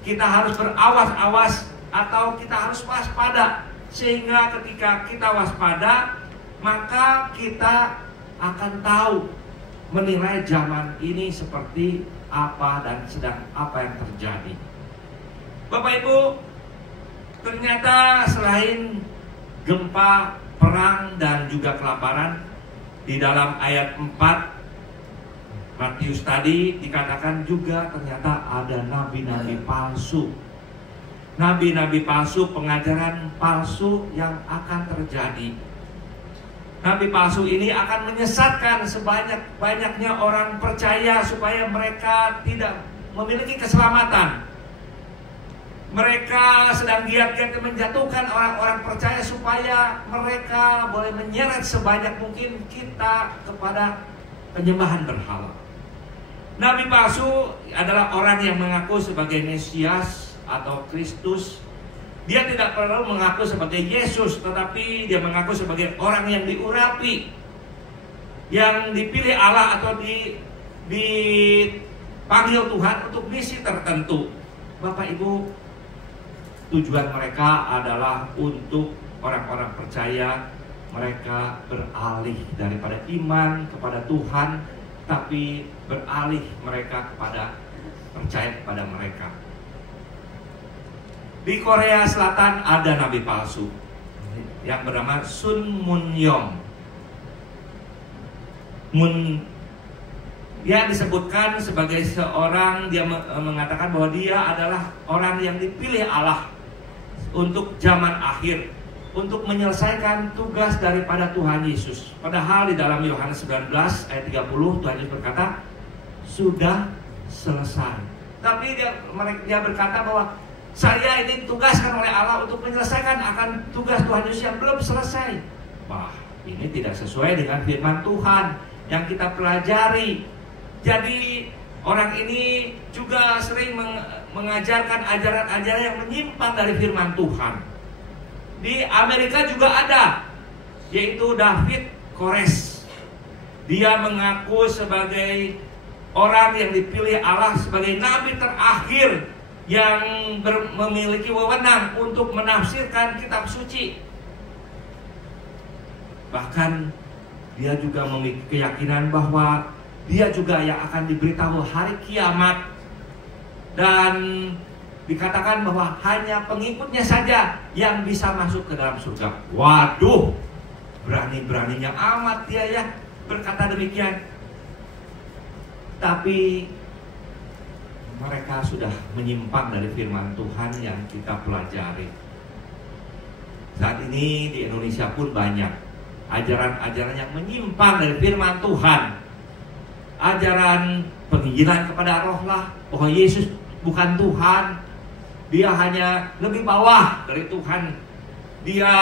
Kita harus berawas-awas atau kita harus waspada, sehingga ketika kita waspada maka kita akan tahu menilai zaman ini seperti apa dan sedang apa yang terjadi. Bapak Ibu, ternyata selain gempa, perang dan juga kelaparan, di dalam ayat 4 Matius tadi dikatakan juga ternyata ada nabi-nabi palsu. Nabi-nabi palsu, pengajaran palsu yang akan terjadi. Nabi palsu ini akan menyesatkan sebanyak-banyaknya orang percaya supaya mereka tidak memiliki keselamatan. Mereka sedang giat-giat menjatuhkan orang-orang percaya supaya mereka boleh menyeret sebanyak mungkin kita kepada penyembahan berhala. Nabi palsu adalah orang yang mengaku sebagai Mesias atau Kristus. Dia tidak perlu mengaku sebagai Yesus, tetapi dia mengaku sebagai orang yang diurapi, yang dipilih Allah atau dipanggil Tuhan untuk misi tertentu. Bapak Ibu, tujuan mereka adalah untuk orang-orang percaya mereka beralih daripada iman kepada Tuhan, tapi beralih mereka kepada percaya kepada mereka. Di Korea Selatan ada nabi palsu yang bernama Sun Mun-yong. Dia disebutkan sebagai seorang, dia mengatakan bahwa dia adalah orang yang dipilih Allah untuk zaman akhir, untuk menyelesaikan tugas daripada Tuhan Yesus. Padahal di dalam Yohanes 19 ayat 30 Tuhan Yesus berkata, sudah selesai. Tapi dia berkata bahwa saya ini ditugaskan oleh Allah untuk menyelesaikan akan tugas Tuhan Yesus yang belum selesai. Wah, ini tidak sesuai dengan firman Tuhan yang kita pelajari. Jadi orang ini juga sering mengajarkan ajaran-ajaran yang menyimpang dari firman Tuhan. Di Amerika juga ada, yaitu David Koresh. Dia mengaku sebagai orang yang dipilih Allah sebagai nabi terakhir yang memiliki wewenang untuk menafsirkan kitab suci. Bahkan dia juga memiliki keyakinan bahwa dia juga yang akan diberitahu hari kiamat, dan dikatakan bahwa hanya pengikutnya saja yang bisa masuk ke dalam surga. Waduh, berani-beraninya amat dia ya berkata demikian. Tapi mereka sudah menyimpang dari firman Tuhan yang kita pelajari. Saat ini di Indonesia pun banyak ajaran-ajaran yang menyimpang dari firman Tuhan. Ajaran penginjilan kepada rohlah, bahwa Yesus bukan Tuhan, dia hanya lebih bawah dari Tuhan, dia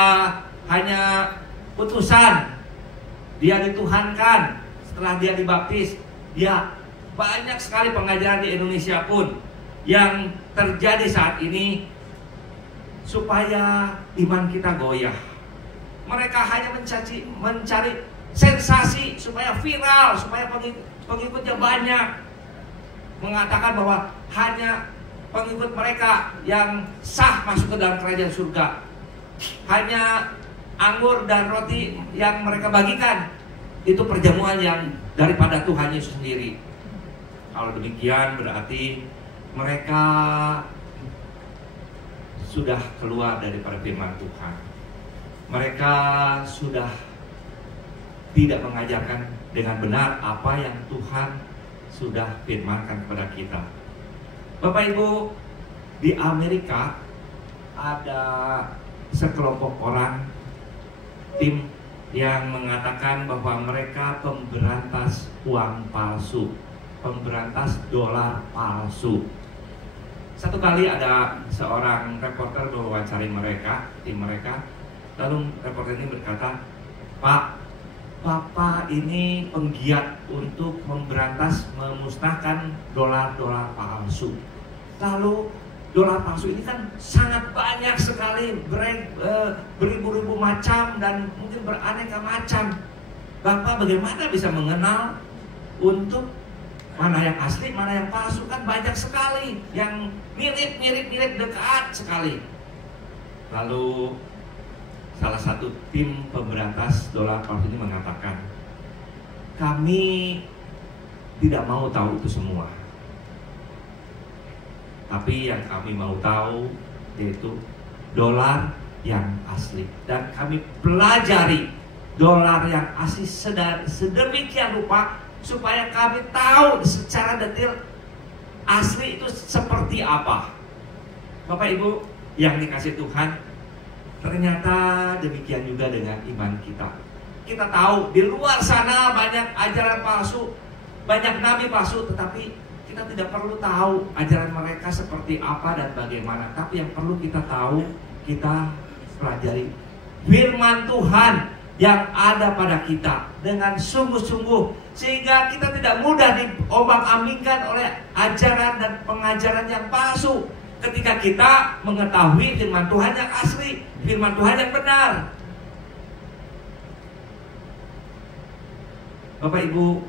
hanya utusan, dia dituhankan setelah dia dibaptis. Dia banyak sekali pengajaran di Indonesia pun yang terjadi saat ini supaya iman kita goyah. Mereka hanya mencari sensasi supaya viral, supaya pengikutnya banyak. Mengatakan bahwa hanya pengikut mereka yang sah masuk ke dalam kerajaan surga. Hanya anggur dan roti yang mereka bagikan itu perjamuan yang daripada Tuhan Yesus sendiri. Kalau demikian berarti mereka sudah keluar daripada firman Tuhan. Mereka sudah tidak mengajarkan dengan benar apa yang Tuhan sudah firmankan kepada kita. Bapak Ibu, di Amerika ada sekelompok orang, tim yang mengatakan bahwa mereka pemberantas uang palsu, pemberantas dolar palsu. Satu kali ada seorang reporter mewawancari mereka, tim mereka. Lalu reporter ini berkata, "Pak, Bapak ini penggiat untuk memberantas, memusnahkan dolar-dolar palsu. Lalu dolar palsu ini kan sangat banyak sekali, beribu-ribu macam dan mungkin beraneka macam. Bapak bagaimana bisa mengenal untuk mana yang asli, mana yang palsu? Kan banyak sekali yang mirip dekat sekali. Lalu salah satu tim pemberantas dolar palsu ini mengatakan, kami tidak mau tahu itu semua, tapi yang kami mau tahu yaitu dolar yang asli. Dan kami pelajari dolar yang asli sedemikian rupa supaya kami tahu secara detail asli itu seperti apa. Bapak Ibu yang dikasih Tuhan, ternyata demikian juga dengan iman kita. Kita tahu di luar sana banyak ajaran palsu, banyak nabi palsu, tetapi kita tidak perlu tahu ajaran mereka seperti apa dan bagaimana. Tapi yang perlu kita tahu, kita pelajari firman Tuhan yang ada pada kita dengan sungguh-sungguh, sehingga kita tidak mudah diombang-ambingkan oleh ajaran dan pengajaran yang palsu. Ketika kita mengetahui firman Tuhan yang asli, firman Tuhan yang benar. Bapak Ibu,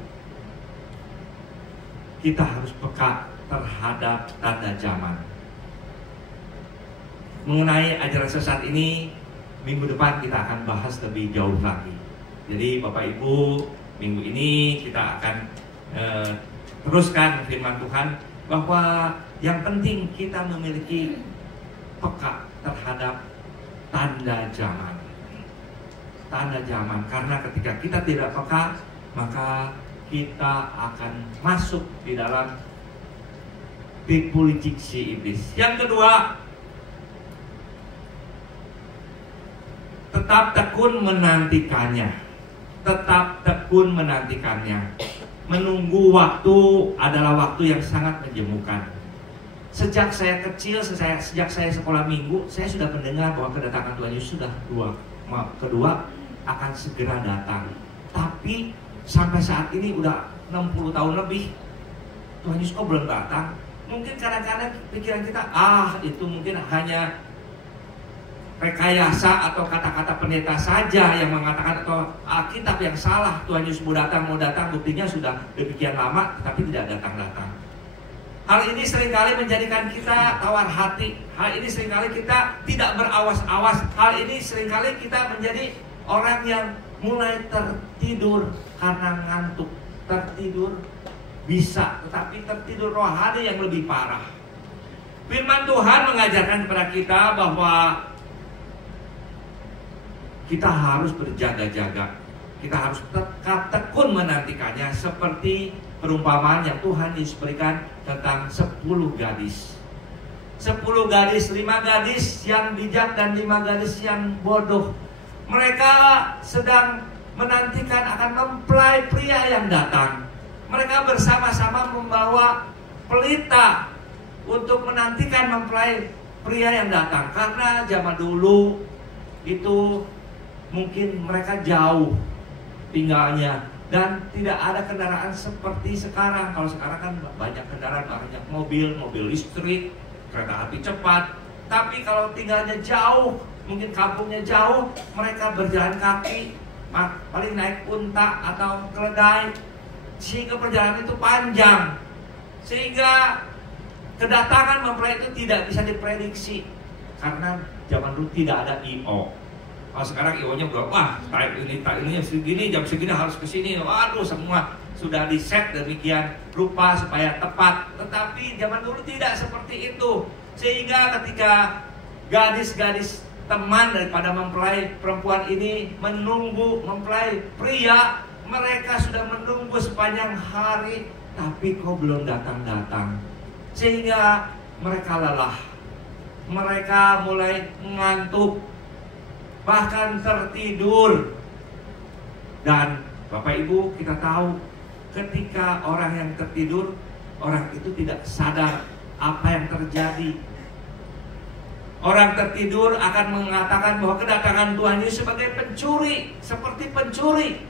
kita harus peka terhadap tanda zaman. Mengenai ajaran sesat ini, minggu depan kita akan bahas lebih jauh lagi. Jadi Bapak Ibu, minggu ini kita akan teruskan firman Tuhan, bahwa yang penting kita memiliki peka terhadap tanda zaman. Tanda zaman, karena ketika kita tidak peka, maka kita akan masuk di dalam tipu licik si iblis. Yang kedua, tetap tekun menantikannya. Tetap tekun menantikannya. Menunggu waktu adalah waktu yang sangat menjemukan. Sejak saya kecil, sejak saya sekolah minggu, saya sudah mendengar bahwa kedatangan Tuhan Yesus kedua akan segera datang. Tapi sampai saat ini udah 60 tahun lebih, Tuhan Yesus kok belum datang. Mungkin kadang-kadang pikiran kita, itu mungkin hanya rekayasa atau kata-kata pendeta saja yang mengatakan, atau Alkitab yang salah. Tuhan Yesus mau datang, buktinya sudah demikian lama tetapi tidak datang-datang. Hal ini seringkali menjadikan kita tawar hati. Hal ini seringkali kita tidak berawas-awas. Hal ini seringkali kita menjadi orang yang mulai tertidur karena ngantuk. Tertidur bisa, tetapi tertidur rohani yang lebih parah. Firman Tuhan mengajarkan kepada kita bahwa kita harus berjaga-jaga. Kita harus tetap tekun menantikannya, seperti perumpamaan yang Tuhan Yesus berikan tentang 10 gadis. 10 gadis, 5 gadis yang bijak dan 5 gadis yang bodoh. Mereka sedang menantikan akan mempelai pria yang datang. Mereka bersama-sama membawa pelita untuk menantikan mempelai pria yang datang. Karena zaman dulu itu mungkin mereka jauh tinggalnya dan tidak ada kendaraan seperti sekarang. Kalau sekarang kan banyak kendaraan, banyak mobil listrik, kereta api cepat. Tapi kalau tinggalnya jauh, mungkin kampungnya jauh, mereka berjalan kaki, paling naik unta atau keledai, sehingga perjalanan itu panjang, sehingga kedatangan mempelai itu tidak bisa diprediksi karena zaman dulu tidak ada I.O. Kalau sekarang I.O.nya berapa? Time ini segini, jam segini harus ke sini. Waduh, semua sudah di-set demikian rupa supaya tepat. Tetapi zaman dulu tidak seperti itu. Sehingga ketika gadis-gadis teman daripada mempelai perempuan ini menunggu mempelai pria, mereka sudah menunggu sepanjang hari, tapi kok belum datang-datang. Sehingga mereka lelah. Mereka mulai ngantuk, bahkan tertidur. Dan Bapak Ibu, kita tahu ketika orang yang tertidur, orang itu tidak sadar apa yang terjadi. Orang tertidur akan mengatakan bahwa kedatangan Tuhan Yesus sebagai pencuri, seperti pencuri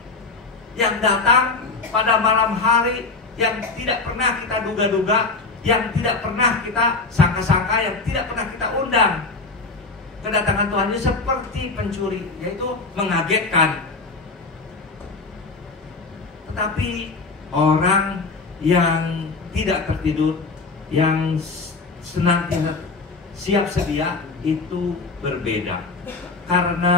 yang datang pada malam hari, yang tidak pernah kita duga-duga, yang tidak pernah kita sangka-sangka, yang tidak pernah kita undang. Kedatangan Tuhan Yesus seperti pencuri, yaitu mengagetkan. Tetapi orang yang tidak tertidur, yang senantiasa siap sedia itu berbeda. Karena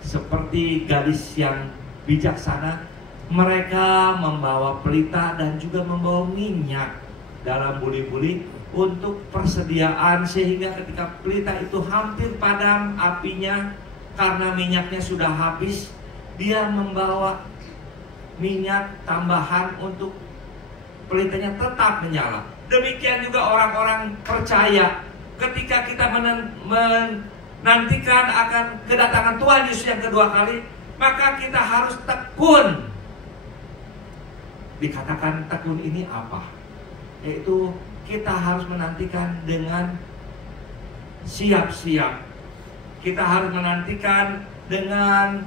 seperti gadis yang bijaksana, mereka membawa pelita dan juga membawa minyak dalam buli-buli untuk persediaan, sehingga ketika pelita itu hampir padam apinya karena minyaknya sudah habis, dia membawa minyak tambahan untuk pelitanya tetap menyala. Demikian juga orang-orang percaya, ketika kita menantikan akan kedatangan Tuhan Yesus yang kedua kali, maka kita harus tekun. Dikatakan tekun ini apa? Yaitu kita harus menantikan dengan siap-siap. Kita harus menantikan dengan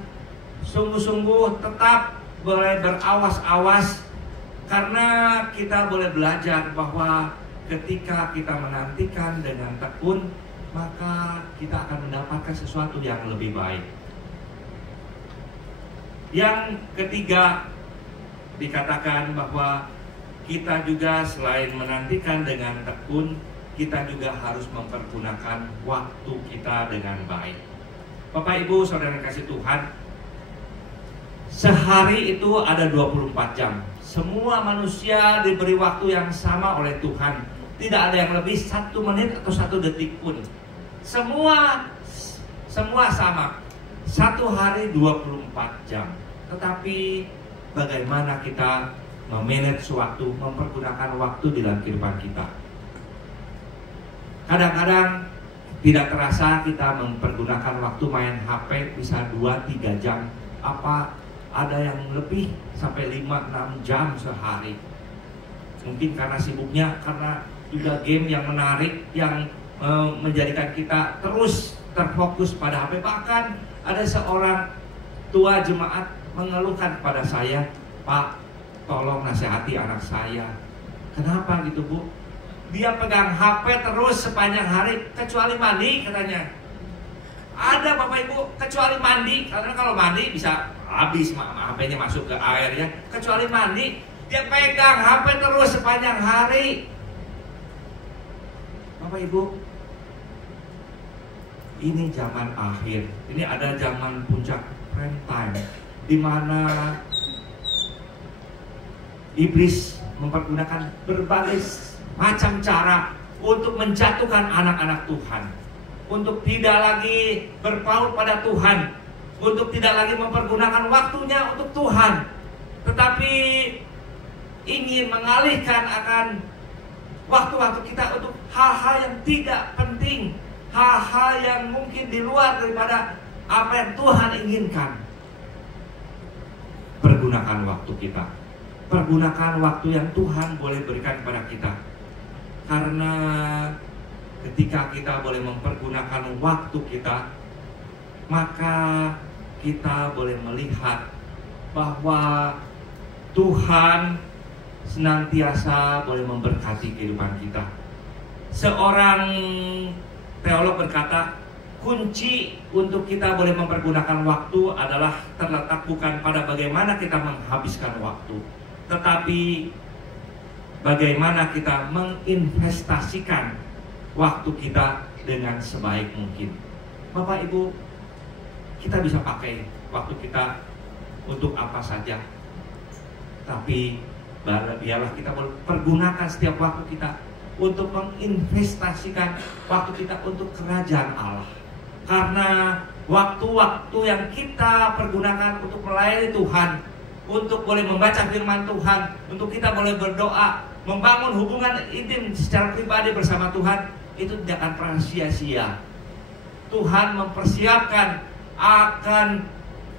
sungguh-sungguh, tetap boleh berawas-awas. Karena kita boleh belajar bahwa ketika kita menantikan dengan tekun, maka kita akan mendapatkan sesuatu yang lebih baik. Yang ketiga, dikatakan bahwa kita juga selain menantikan dengan tekun, kita juga harus mempergunakan waktu kita dengan baik. Bapak Ibu Saudara yang kasih Tuhan, sehari itu ada 24 jam. Semua manusia diberi waktu yang sama oleh Tuhan. Tidak ada yang lebih 1 menit atau 1 detik pun. Semua sama. 1 hari 24 jam. Tetapi bagaimana kita memanage waktu, mempergunakan waktu di dalam kehidupan kita? Kadang-kadang tidak terasa kita mempergunakan waktu main HP bisa 2-3 jam. Apa ada yang lebih sampai 5-6 jam sehari. Mungkin karena sibuknya, karena juga game yang menarik, yang menjadikan kita terus terfokus pada HP. Bahkan ada seorang tua jemaat mengeluhkan kepada saya, "Pak, tolong nasihati anak saya." Kenapa gitu, Bu? Dia pegang HP terus sepanjang hari, kecuali mandi katanya. Ada Bapak Ibu, kecuali mandi, karena kalau mandi bisa habis HP-nya masuk ke air ya. Kecuali mandi, dia pegang HP terus sepanjang hari. Bapak Ibu, ini zaman akhir. Ini ada zaman puncak prime time, di mana iblis mempergunakan berbagai macam cara untuk menjatuhkan anak-anak Tuhan, untuk tidak lagi berpaut pada Tuhan, untuk tidak lagi mempergunakan waktunya untuk Tuhan, tetapi ingin mengalihkan akan waktu-waktu kita untuk hal-hal yang tidak penting, hal-hal yang mungkin di luar daripada apa yang Tuhan inginkan. Pergunakan waktu kita, pergunakan waktu yang Tuhan boleh berikan kepada kita. Karena ketika kita boleh mempergunakan waktu kita, maka kita boleh melihat bahwa Tuhan senantiasa boleh memberkati kehidupan kita. Seorang teolog berkata, kunci untuk kita boleh mempergunakan waktu adalah terletak bukan pada bagaimana kita menghabiskan waktu, tetapi bagaimana kita menginvestasikan waktu kita dengan sebaik mungkin. Bapak Ibu, kita bisa pakai waktu kita untuk apa saja, tapi biarlah kita pergunakan setiap waktu kita untuk menginvestasikan waktu kita untuk kerajaan Allah. Karena waktu-waktu yang kita pergunakan untuk melayani Tuhan, untuk boleh membaca firman Tuhan, untuk kita boleh berdoa, membangun hubungan intim secara pribadi bersama Tuhan, itu tidak akan pernah sia-sia. Tuhan mempersiapkan akan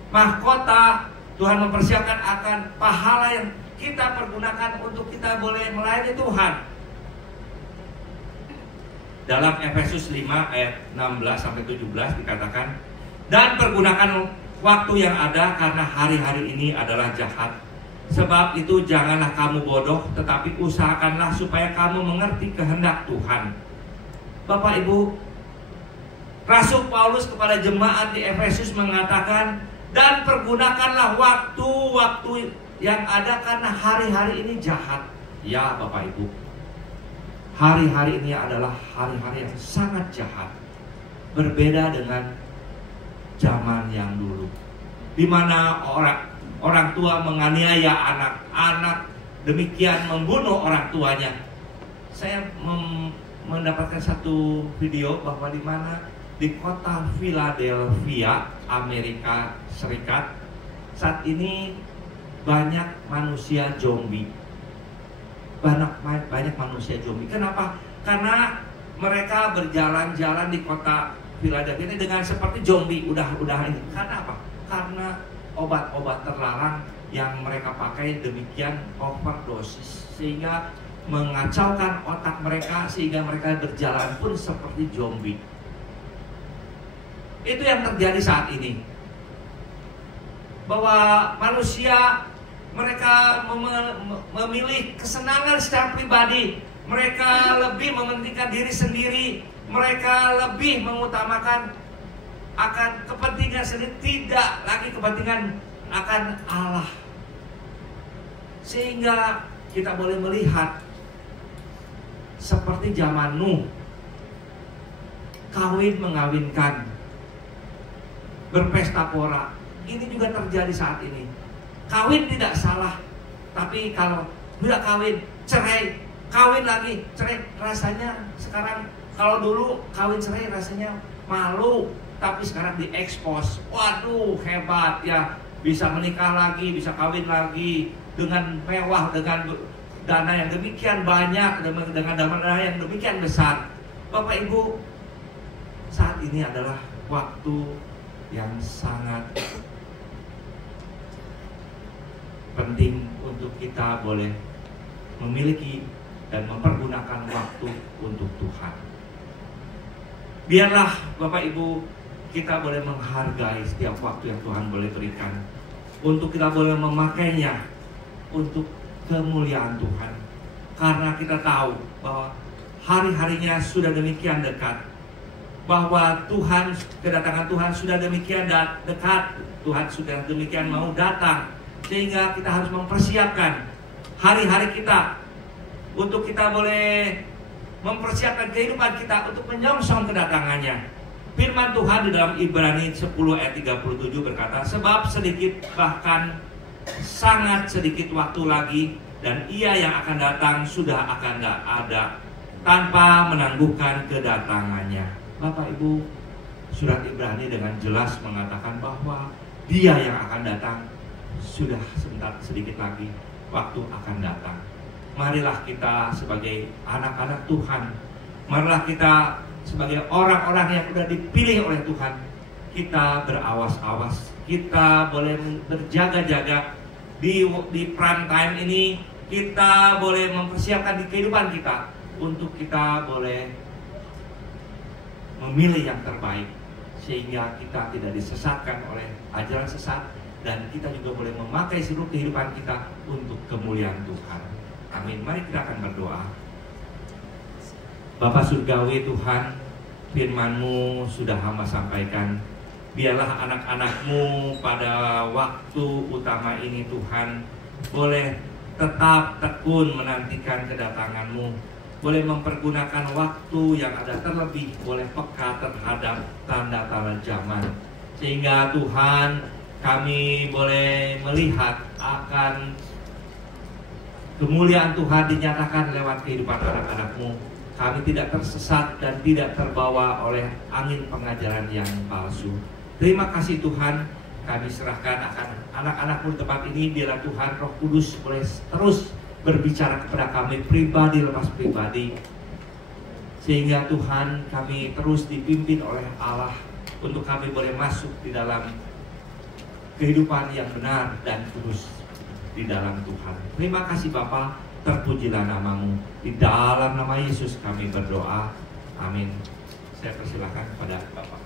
mahkota, Tuhan mempersiapkan akan pahala yang kita pergunakan untuk kita boleh melayani Tuhan. Dalam Efesus 5 ayat 16-17 dikatakan, dan pergunakan waktu yang ada karena hari-hari ini adalah jahat. Sebab itu janganlah kamu bodoh, tetapi usahakanlah supaya kamu mengerti kehendak Tuhan. Bapak Ibu, Rasul Paulus kepada jemaat di Efesus mengatakan, dan pergunakanlah waktu-waktu yang ada karena hari-hari ini jahat. Ya Bapak Ibu, hari-hari ini adalah hari-hari yang sangat jahat. Berbeda dengan zaman yang dulu, di mana orang tua menganiaya anak-anak, demikian membunuh orang tuanya. Saya mendapatkan satu video bahwa di mana di kota Philadelphia, Amerika Serikat, saat ini banyak manusia zombie. Banyak manusia zombie. Kenapa? Karena mereka berjalan-jalan di kota Philadelphia ini dengan seperti zombie. Udah ini. Karena apa? Karena obat-obat terlarang yang mereka pakai demikian overdosis, sehingga mengacaukan otak mereka, sehingga mereka berjalan pun seperti zombie. Itu yang terjadi saat ini. Bahwa manusia, mereka memilih kesenangan secara pribadi. Mereka lebih mementingkan diri sendiri. Mereka lebih mengutamakan akan kepentingan sendiri, tidak lagi kepentingan akan Allah. Sehingga kita boleh melihat seperti zaman Nuh, kawin mengawinkan, berpesta pora. Ini juga terjadi saat ini. Kawin tidak salah, tapi kalau sudah kawin, cerai, kawin lagi, cerai, rasanya sekarang, kalau dulu kawin cerai rasanya malu, tapi sekarang diekspos. Waduh, hebat ya, bisa menikah lagi, bisa kawin lagi dengan mewah, dengan dana yang demikian banyak, dengan dana yang demikian besar. Bapak Ibu, saat ini adalah waktu yang sangat penting untuk kita boleh memiliki dan mempergunakan waktu untuk Tuhan. Biarlah Bapak Ibu, kita boleh menghargai setiap waktu yang Tuhan boleh berikan, untuk kita boleh memakainya untuk kemuliaan Tuhan. Karena kita tahu bahwa hari-harinya sudah demikian dekat, bahwa Tuhan, kedatangan Tuhan sudah demikian dekat, Tuhan sudah demikian mau datang, sehingga kita harus mempersiapkan hari-hari kita untuk kita boleh mempersiapkan kehidupan kita untuk menyongsong kedatangannya. Firman Tuhan di dalam Ibrani 10 ayat 37 berkata, sebab sedikit, bahkan sangat sedikit waktu lagi, dan Ia yang akan datang sudah akan ada, tanpa menangguhkan kedatangannya. Bapak Ibu, surat Ibrani dengan jelas mengatakan bahwa Dia yang akan datang sudah sebentar, sedikit lagi waktu akan datang. Marilah kita sebagai anak-anak Tuhan, marilah kita sebagai orang-orang yang sudah dipilih oleh Tuhan, kita berawas-awas, kita boleh berjaga-jaga di prime time ini. Kita boleh mempersiapkan di kehidupan kita untuk kita boleh memilih yang terbaik, sehingga kita tidak disesatkan oleh ajaran sesat, dan kita juga boleh memakai seluruh kehidupan kita untuk kemuliaan Tuhan. Amin. Mari kita akan berdoa. Bapa Surgawi Tuhan, firman-Mu sudah hamba sampaikan. Biarlah anak-anak-Mu pada waktu utama ini Tuhan boleh tetap tekun menantikan kedatangan-Mu, boleh mempergunakan waktu yang ada, terlebih boleh peka terhadap tanda-tanda zaman, sehingga Tuhan, kami boleh melihat akan kemuliaan Tuhan dinyatakan lewat kehidupan anak-anak-Mu. Kami tidak tersesat dan tidak terbawa oleh angin pengajaran yang palsu. Terima kasih Tuhan, kami serahkan akan anak-anak-Mu di tempat ini. Biarlah Tuhan Roh Kudus boleh terus berbicara kepada kami pribadi lepas pribadi, sehingga Tuhan kami terus dipimpin oleh Allah untuk kami boleh masuk di dalam kehidupan yang benar dan kudus di dalam Tuhan. Terima kasih Bapa, terpujilah nama-Mu. Di dalam nama Yesus kami berdoa. Amin. Saya persilahkan kepada Bapak.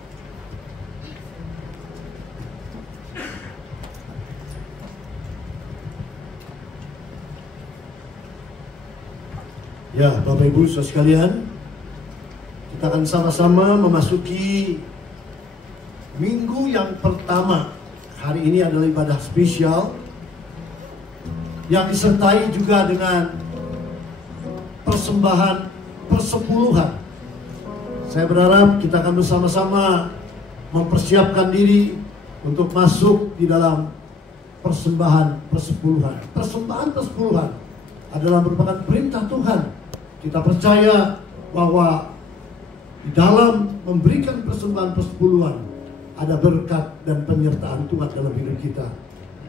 Ya, Bapak Ibu saudara sekalian, kita akan sama-sama memasuki minggu yang pertama. Hari ini adalah ibadah spesial yang disertai juga dengan persembahan persepuluhan. Saya berharap kita akan bersama-sama mempersiapkan diri untuk masuk di dalam persembahan persepuluhan. Persembahan persepuluhan adalah merupakan perintah Tuhan. Kita percaya bahwa di dalam memberikan persembahan persepuluhan ada berkat dan penyertaan Tuhan dalam hidup kita.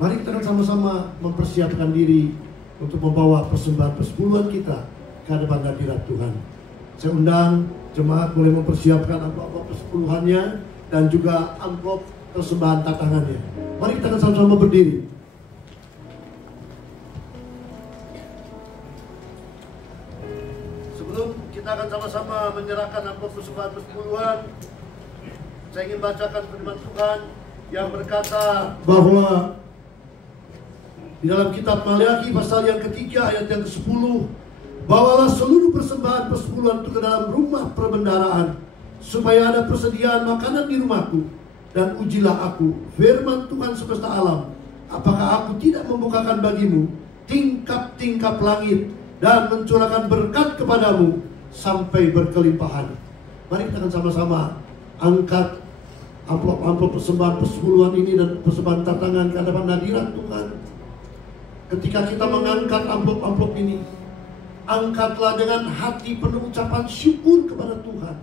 Mari kita akan sama-sama mempersiapkan diri untuk membawa persembahan persepuluhan kita ke hadapan hadirat Tuhan. Saya undang jemaat boleh mempersiapkan amplop persepuluhannya dan juga amplop persembahan tatangannya. Mari kita akan sama-sama berdiri. Sebelum kita akan sama-sama menyerahkan amplop persembahan persepuluhan, saya ingin bacakan firman Tuhan yang berkata bahwa di dalam kitab Maliaki pasal yang ketiga ayat yang ke-10, bawalah seluruh persembahan persepuluhan itu ke dalam rumah perbendaharaan, supaya ada persediaan makanan di rumahku, dan ujilah aku, firman Tuhan semesta alam, apakah aku tidak membukakan bagimu tingkap-tingkap langit dan mencurahkan berkat kepadamu sampai berkelimpahan. Mari kita akan sama-sama angkat amplop-amplop persembahan persepuluhan ini dan persembahan tatangan ke hadapan hadirat Tuhan. Ketika kita mengangkat amplop-amplop ini, angkatlah dengan hati penuh ucapan syukur kepada Tuhan.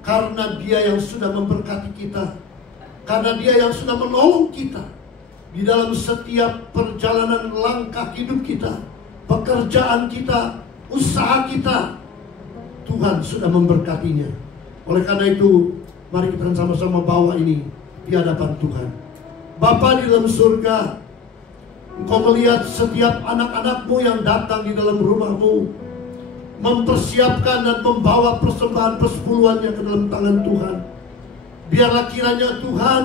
Karena Dia yang sudah memberkati kita, karena Dia yang sudah menolong kita di dalam setiap perjalanan langkah hidup kita, pekerjaan kita, usaha kita. Tuhan sudah memberkatinya. Oleh karena itu, mari kita sama-sama bawa ini di hadapan Tuhan. Bapa di dalam surga, Engkau melihat setiap anak-anak-Mu yang datang di dalam rumah-Mu, mempersiapkan dan membawa persembahan persepuluhannya ke dalam tangan Tuhan. Biarlah kiranya Tuhan,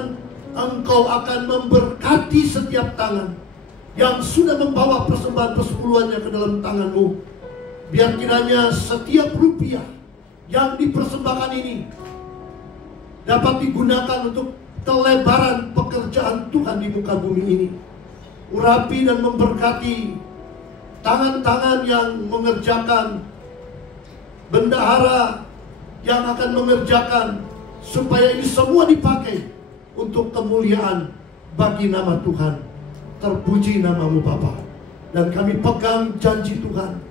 Engkau akan memberkati setiap tangan yang sudah membawa persembahan persepuluhannya ke dalam tangan-Mu. Biar kiranya setiap rupiah yang dipersembahkan ini dapat digunakan untuk kelebaran pekerjaan Tuhan di muka bumi ini. Urapi dan memberkati tangan-tangan yang mengerjakan, bendahara yang akan mengerjakan, supaya ini semua dipakai untuk kemuliaan bagi nama Tuhan. Terpuji nama-Mu Bapa. Dan kami pegang janji Tuhan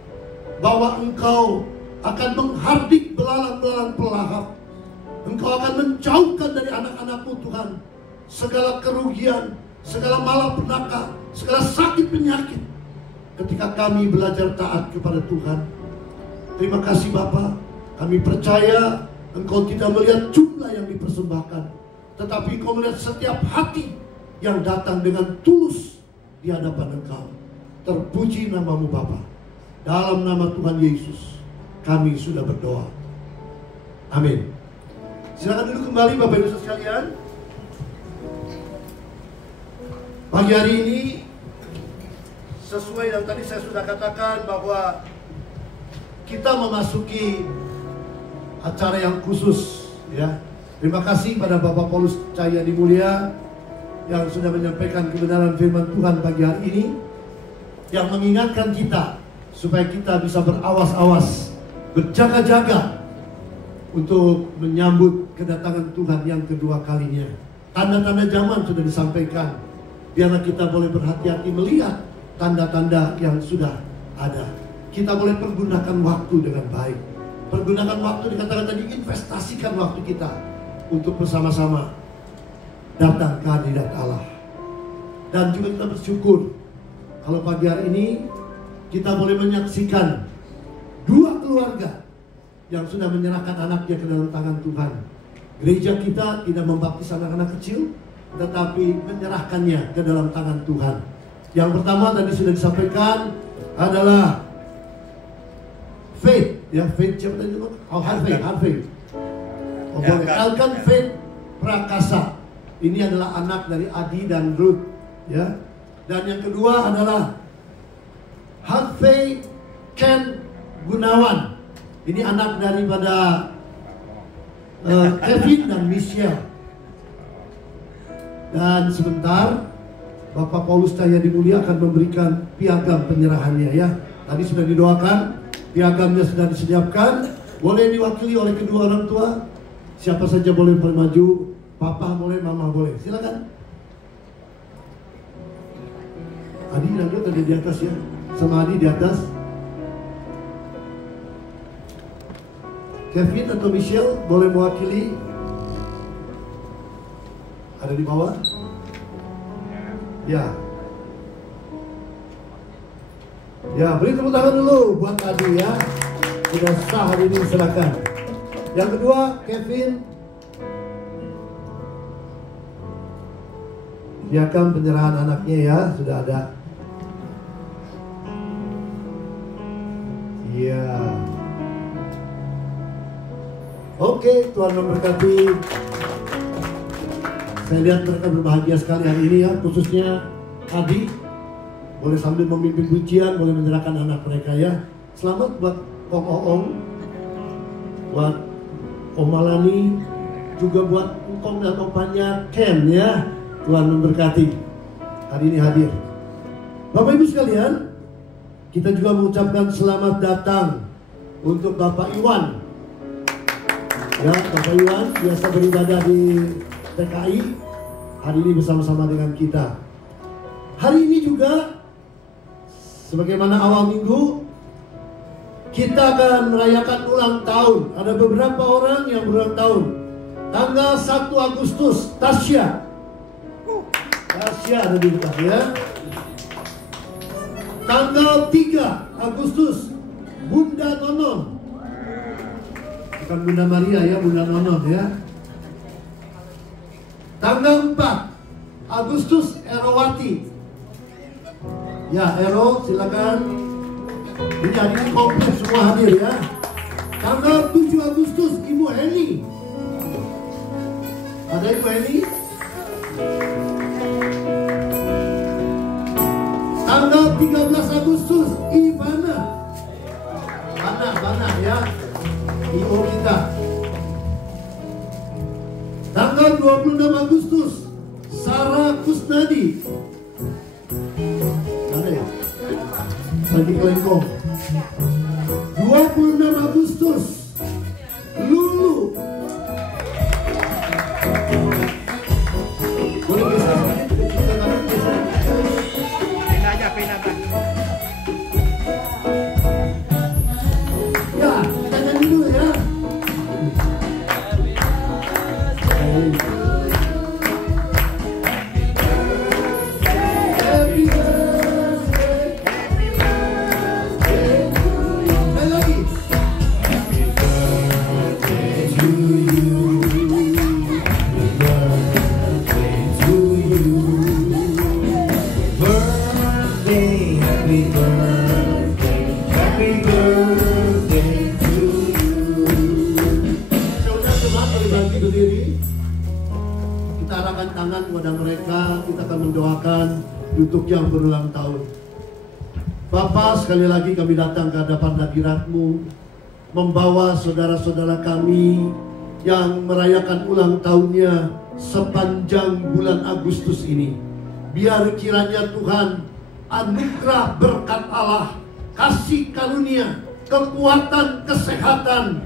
bahwa Engkau akan menghardik belalang-belalang pelahap. Engkau akan menjauhkan dari anak-anak-Mu Tuhan segala kerugian, segala malapetaka, segala sakit penyakit, ketika kami belajar taat kepada Tuhan. Terima kasih Bapa. Kami percaya Engkau tidak melihat jumlah yang dipersembahkan, tetapi Engkau melihat setiap hati yang datang dengan tulus di hadapan Engkau. Terpuji nama-Mu Bapa. Dalam nama Tuhan Yesus kami sudah berdoa. Amin. Silakan duduk kembali Bapak Ibu sekalian. Pagi hari ini, sesuai yang tadi saya sudah katakan, bahwa kita memasuki acara yang khusus, ya. Terima kasih pada Bapak Paulus Cahyadi Mulia yang sudah menyampaikan kebenaran firman Tuhan pagi hari ini, yang mengingatkan kita supaya kita bisa berawas-awas, berjaga-jaga untuk menyambut kedatangan Tuhan yang kedua kalinya. Tanda-tanda zaman sudah disampaikan. Biarlah kita boleh berhati-hati melihat tanda-tanda yang sudah ada. Kita boleh pergunakan waktu dengan baik. Pergunakan waktu, dikatakan tadi, investasikan waktu kita untuk bersama-sama datang ke hadirat Allah. Dan juga kita bersyukur kalau pagi hari ini kita boleh menyaksikan dua keluarga yang sudah menyerahkan anaknya ke dalam tangan Tuhan. Gereja kita tidak membaptis anak-anak kecil, tetapi menyerahkannya ke dalam tangan Tuhan. Yang pertama tadi sudah disampaikan adalah Faith, ya, Faith siapa tadi? Oh, Harvey. Oh, boleh. Elkan Faith Prakasa. Ini adalah anak dari Adi dan Ruth, ya. Dan yang kedua adalah Harvey Ken Gunawan. Ini anak daripada Kevin dan Michelle. Dan sebentar Bapak Paulus Cahyadi Mulia akan memberikan piagam penyerahannya, ya. Tadi sudah didoakan Piagamnya sudah disiapkan. Boleh diwakili oleh kedua orang tua. Siapa saja boleh maju. Papa boleh, mama boleh. Silakan. Adi nanti tadi di atas ya. Sama Adi di atas. Kevin atau Michelle boleh mewakili. Ada di bawah? Ya. Ya, beri tepuk tangan dulu buat Adi ya. Sudah sah hari ini, silakan. Yang kedua, Kevin. Piagam penyerahan anaknya ya, sudah ada. Iya. Oke, Tuhan memberkati. Saya lihat mereka berbahagia sekali hari ini ya, khususnya Adi. Boleh sambil memimpin pujian, boleh menyerahkan anak mereka ya. Selamat buat Om Oong, buat Om Malani, juga buat Engkong dan opanya Ken ya. Tuhan memberkati. Hari ini hadir. Bapak Ibu sekalian, kita juga mengucapkan selamat datang untuk Bapak Iwan. Ya, Bapak Iwan biasa beribadah di TKI. Hari ini bersama-sama dengan kita. Hari ini juga sebagaimana awal minggu, kita akan merayakan ulang tahun. Ada beberapa orang yang berulang tahun. Tanggal 1 Agustus, Tasya ada di depan ya. Tanggal 3 Agustus, Bunda Nonon. Bukan Bunda Maria ya, Bunda Nonon ya. Tanggal 4 Agustus, Erowati. Ya, Ero silakan. Ini hari ini komplit semua hadir ya. Tanggal 7 Agustus, Ibu Heni. Ada Ibu Heni? Tanggal 13 Agustus, Ivana. Bana ya. Ibu kita. Tanggal 26 Agustus, Sarah Kusnadi. Ada ya? Lagi kelengkong. 26 Agustus, Lulu. Boleh bisa pindah aja. Ya, kita dulu ya. Untuk yang berulang tahun. Bapa, sekali lagi kami datang ke hadapan hadirat-Mu, membawa saudara-saudara kami yang merayakan ulang tahunnya sepanjang bulan Agustus ini. Biar kiranya Tuhan, anugerah berkat Allah, kasih karunia, kekuatan, kesehatan,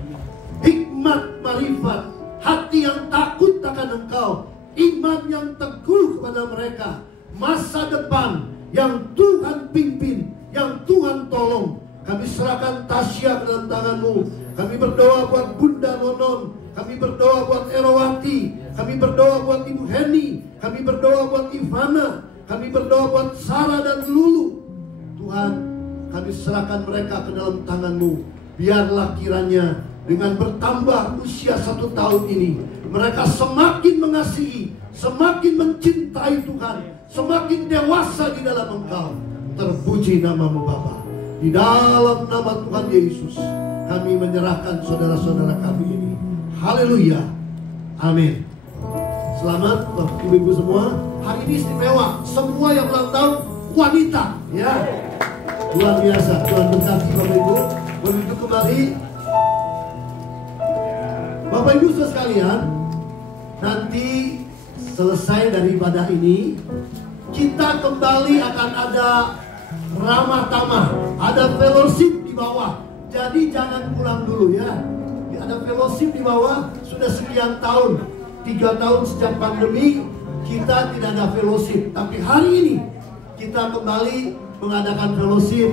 hikmat, marifat, hati yang takut akan Engkau, iman yang teguh kepada mereka, masa depan yang Tuhan pimpin, yang Tuhan tolong. Kami serahkan Tasya ke dalam tangan-Mu. Kami berdoa buat Bunda Nonon. Kami berdoa buat Erowati. Kami berdoa buat Ibu Heni. Kami berdoa buat Ivana. Kami berdoa buat Sarah dan Lulu. Tuhan, kami serahkan mereka ke dalam tangan-Mu. Biarlah kiranya dengan bertambah usia 1 tahun ini, mereka semakin mengasihi, semakin mencintai Tuhan, semakin dewasa di dalam Engkau. Terpuji nama-Mu Bapa. Di dalam nama Tuhan Yesus, kami menyerahkan saudara-saudara kami ini. Haleluya. Amin. Selamat Bapak Ibu semua. Hari ini istimewa. Semua yang ulang tahun wanita, ya. Luar biasa. Tuhan berkati Bapak Ibu. Boleh duduk kembali. Bapak Ibu sekalian, nanti selesai dari ibadah ini, kita kembali akan ada ramah tamah, ada fellowship di bawah. Jadi jangan pulang dulu ya. Ada fellowship di bawah sudah sekian tahun, 3 tahun sejak pandemi kita tidak ada fellowship. Tapi hari ini kita kembali mengadakan fellowship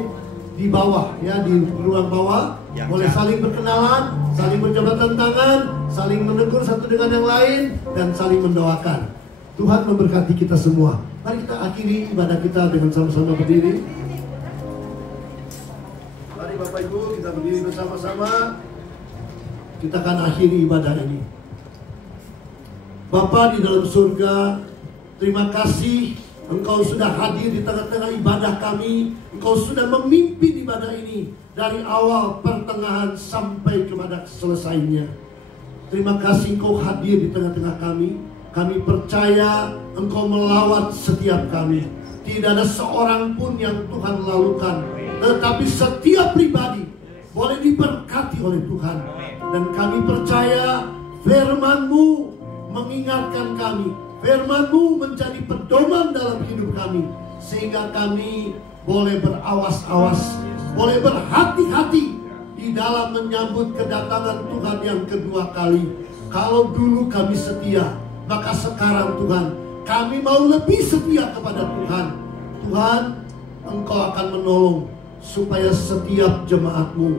di bawah ya, di ruang bawah. Boleh saling berkenalan, saling berjabatan tangan, saling menegur satu dengan yang lain, dan saling mendoakan. Tuhan memberkati kita semua. Mari kita akhiri ibadah kita dengan sama-sama berdiri. Mari Bapak Ibu kita berdiri bersama-sama. Kita akan akhiri ibadah ini. Bapa di dalam surga, terima kasih Engkau sudah hadir di tengah-tengah ibadah kami. Engkau sudah memimpin ibadah ini dari awal, pertengahan, sampai kepada selesainya. Terima kasih Engkau hadir di tengah-tengah kami. Kami percaya Engkau melawat setiap kami. Tidak ada seorang pun yang Tuhan lalukan, tetapi setiap pribadi boleh diberkati oleh Tuhan. Dan kami percaya firman-Mu mengingatkan kami, firman-Mu menjadi pedoman dalam hidup kami, sehingga kami boleh berawas-awas, boleh berhati-hati di dalam menyambut kedatangan Tuhan yang kedua kali. Kalau dulu kami setia, maka sekarang Tuhan kami mau lebih setia kepada Tuhan. Tuhan, Engkau akan menolong supaya setiap jemaat-Mu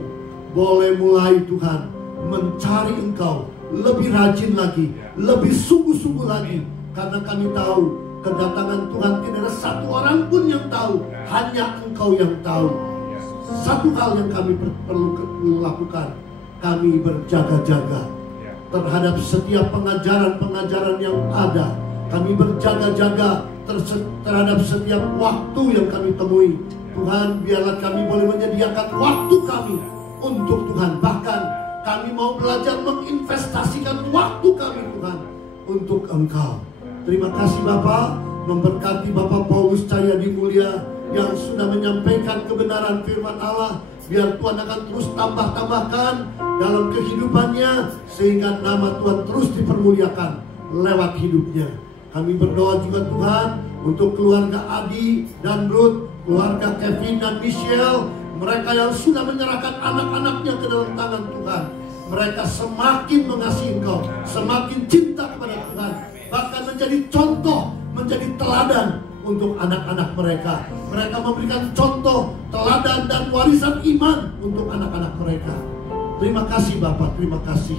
boleh mulai Tuhan mencari Engkau lebih rajin lagi, lebih sungguh-sungguh lagi. Karena kami tahu kedatangan Tuhan tidak ada satu orang pun yang tahu, hanya Engkau yang tahu. Satu hal yang kami perlu lakukan, kami berjaga-jaga terhadap setiap pengajaran-pengajaran yang ada. Kami berjaga-jaga terhadap setiap waktu yang kami temui. Tuhan, biarlah kami boleh menyediakan waktu kami untuk Tuhan. Bahkan kami mau belajar menginvestasikan waktu kami Tuhan untuk Engkau. Terima kasih Bapa, memberkati Bapak Paulus Cahyadi Mulia yang sudah menyampaikan kebenaran firman Allah. Biar Tuhan akan terus tambah-tambahkan dalam kehidupannya, sehingga nama Tuhan terus dipermuliakan lewat hidupnya. Kami berdoa juga Tuhan untuk keluarga Adi dan Ruth, keluarga Kevin dan Michelle, mereka yang sudah menyerahkan anak-anaknya ke dalam tangan Tuhan. Mereka semakin mengasihi Engkau, semakin cinta kepada Tuhan, bahkan menjadi contoh, menjadi teladan untuk anak-anak mereka. Mereka memberikan contoh, teladan, dan warisan iman untuk anak-anak mereka. Terima kasih Bapak, terima kasih.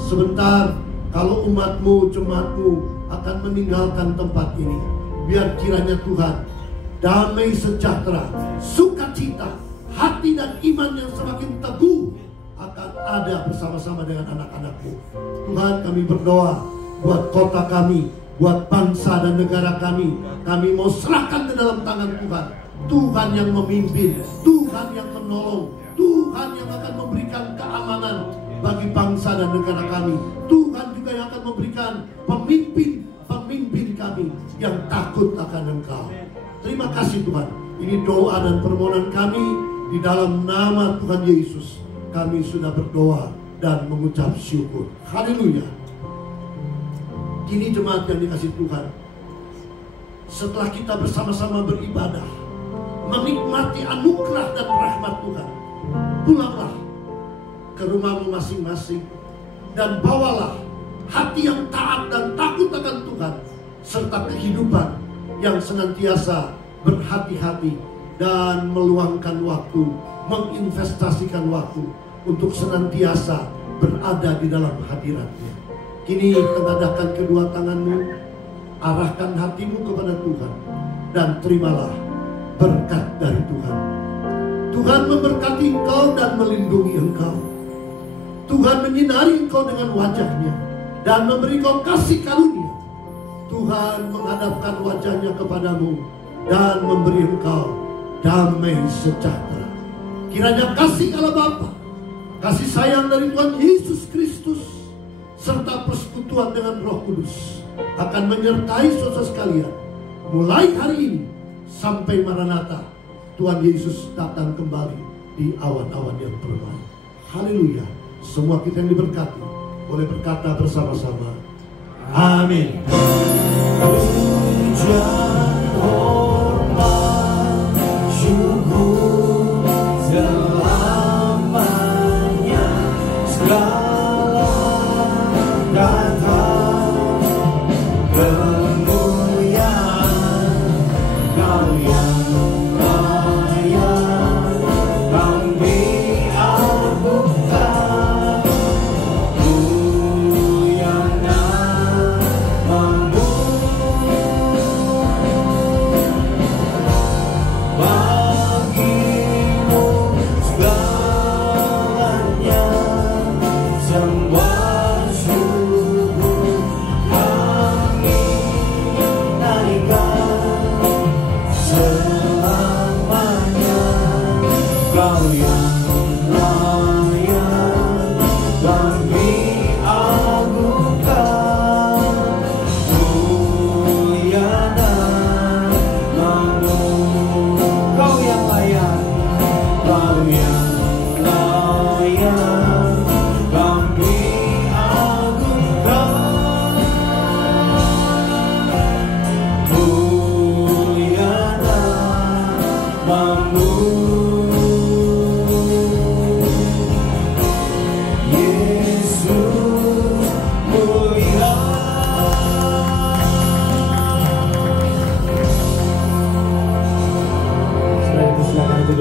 Sebentar, kalau umat-Mu, jemaat-Mu akan meninggalkan tempat ini, biar kiranya Tuhan damai sejahtera, sukacita, hati dan iman yang semakin teguh akan ada bersama-sama dengan anak-anak-Mu. Tuhan, kami berdoa buat kota kami, buat bangsa dan negara kami. Kami mau serahkan ke dalam tangan Tuhan. Tuhan yang memimpin, Tuhan yang menolong, Tuhan yang akan memberikan keamanan bagi bangsa dan negara kami. Tuhan juga yang akan memberikan pemimpin kami yang takut akan Engkau. Terima kasih Tuhan. Ini doa dan permohonan kami di dalam nama Tuhan Yesus. Kami sudah berdoa dan mengucap syukur. Haleluya. Kini jemaat yang dikasihi Tuhan, setelah kita bersama-sama beribadah, menikmati anugerah dan rahmat Tuhan, pulanglah ke rumahmu masing-masing dan bawalah hati yang taat dan takut akan Tuhan, serta kehidupan yang senantiasa berhati-hati dan meluangkan waktu, menginvestasikan waktu untuk senantiasa berada di dalam hadirat-Nya. Kini tengadahkan kedua tanganmu, arahkan hatimu kepada Tuhan, dan terimalah berkat dari Tuhan. Tuhan memberkati engkau dan melindungi engkau. Tuhan menyinari engkau dengan wajah-Nya dan memberi engkau kasih karunia. Tuhan menghadapkan wajah-Nya kepadamu dan memberi engkau damai sejahtera. Kiranya kasih Allah Bapa, kasih sayang dari Tuhan Yesus Kristus, serta persekutuan dengan Roh Kudus akan menyertai saudara sekalian mulai hari ini sampai Maranatha, Tuhan Yesus datang kembali di awan-awan yang permai. Haleluya. Semua kita yang diberkati boleh berkata bersama-sama, amin. Hormat, syukur, selamat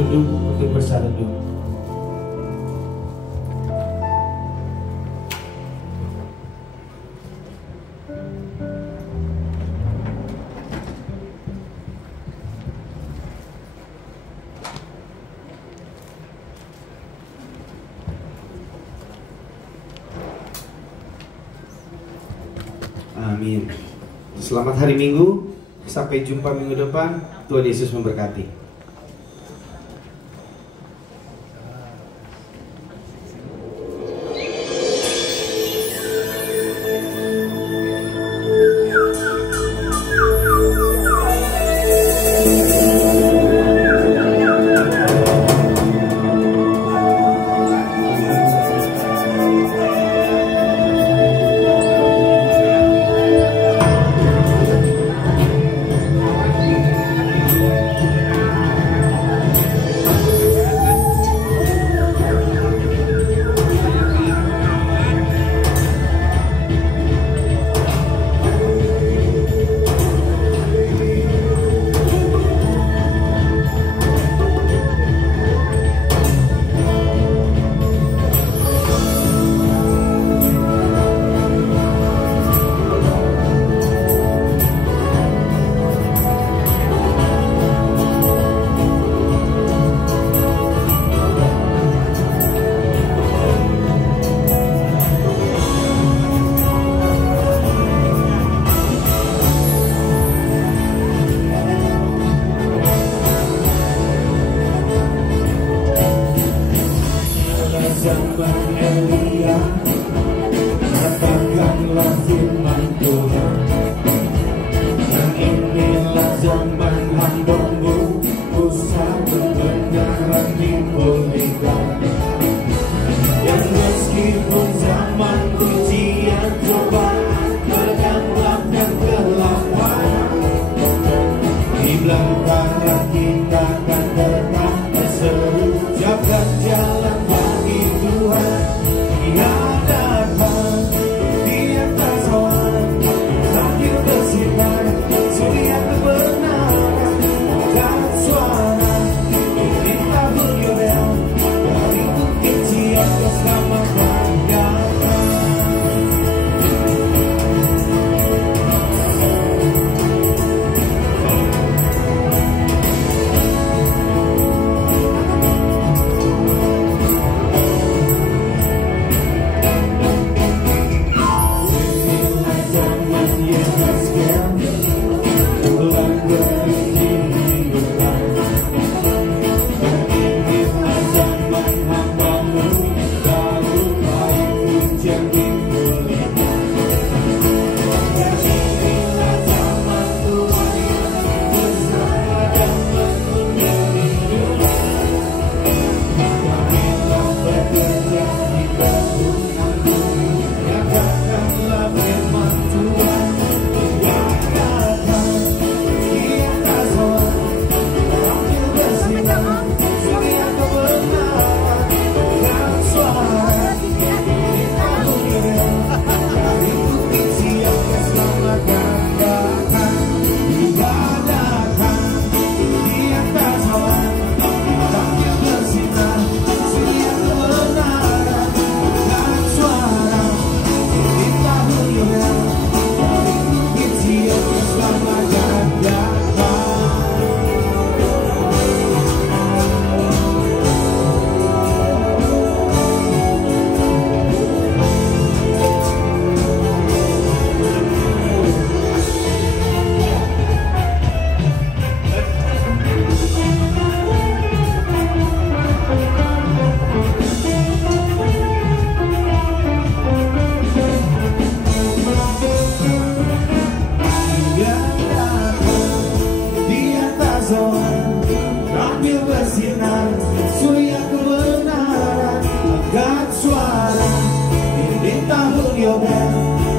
duduk untuk bersareduk. Amin. Selamat hari Minggu. Sampai jumpa minggu depan. Tuhan Yesus memberkati.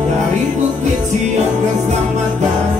Dari Bukit Sion keselamatan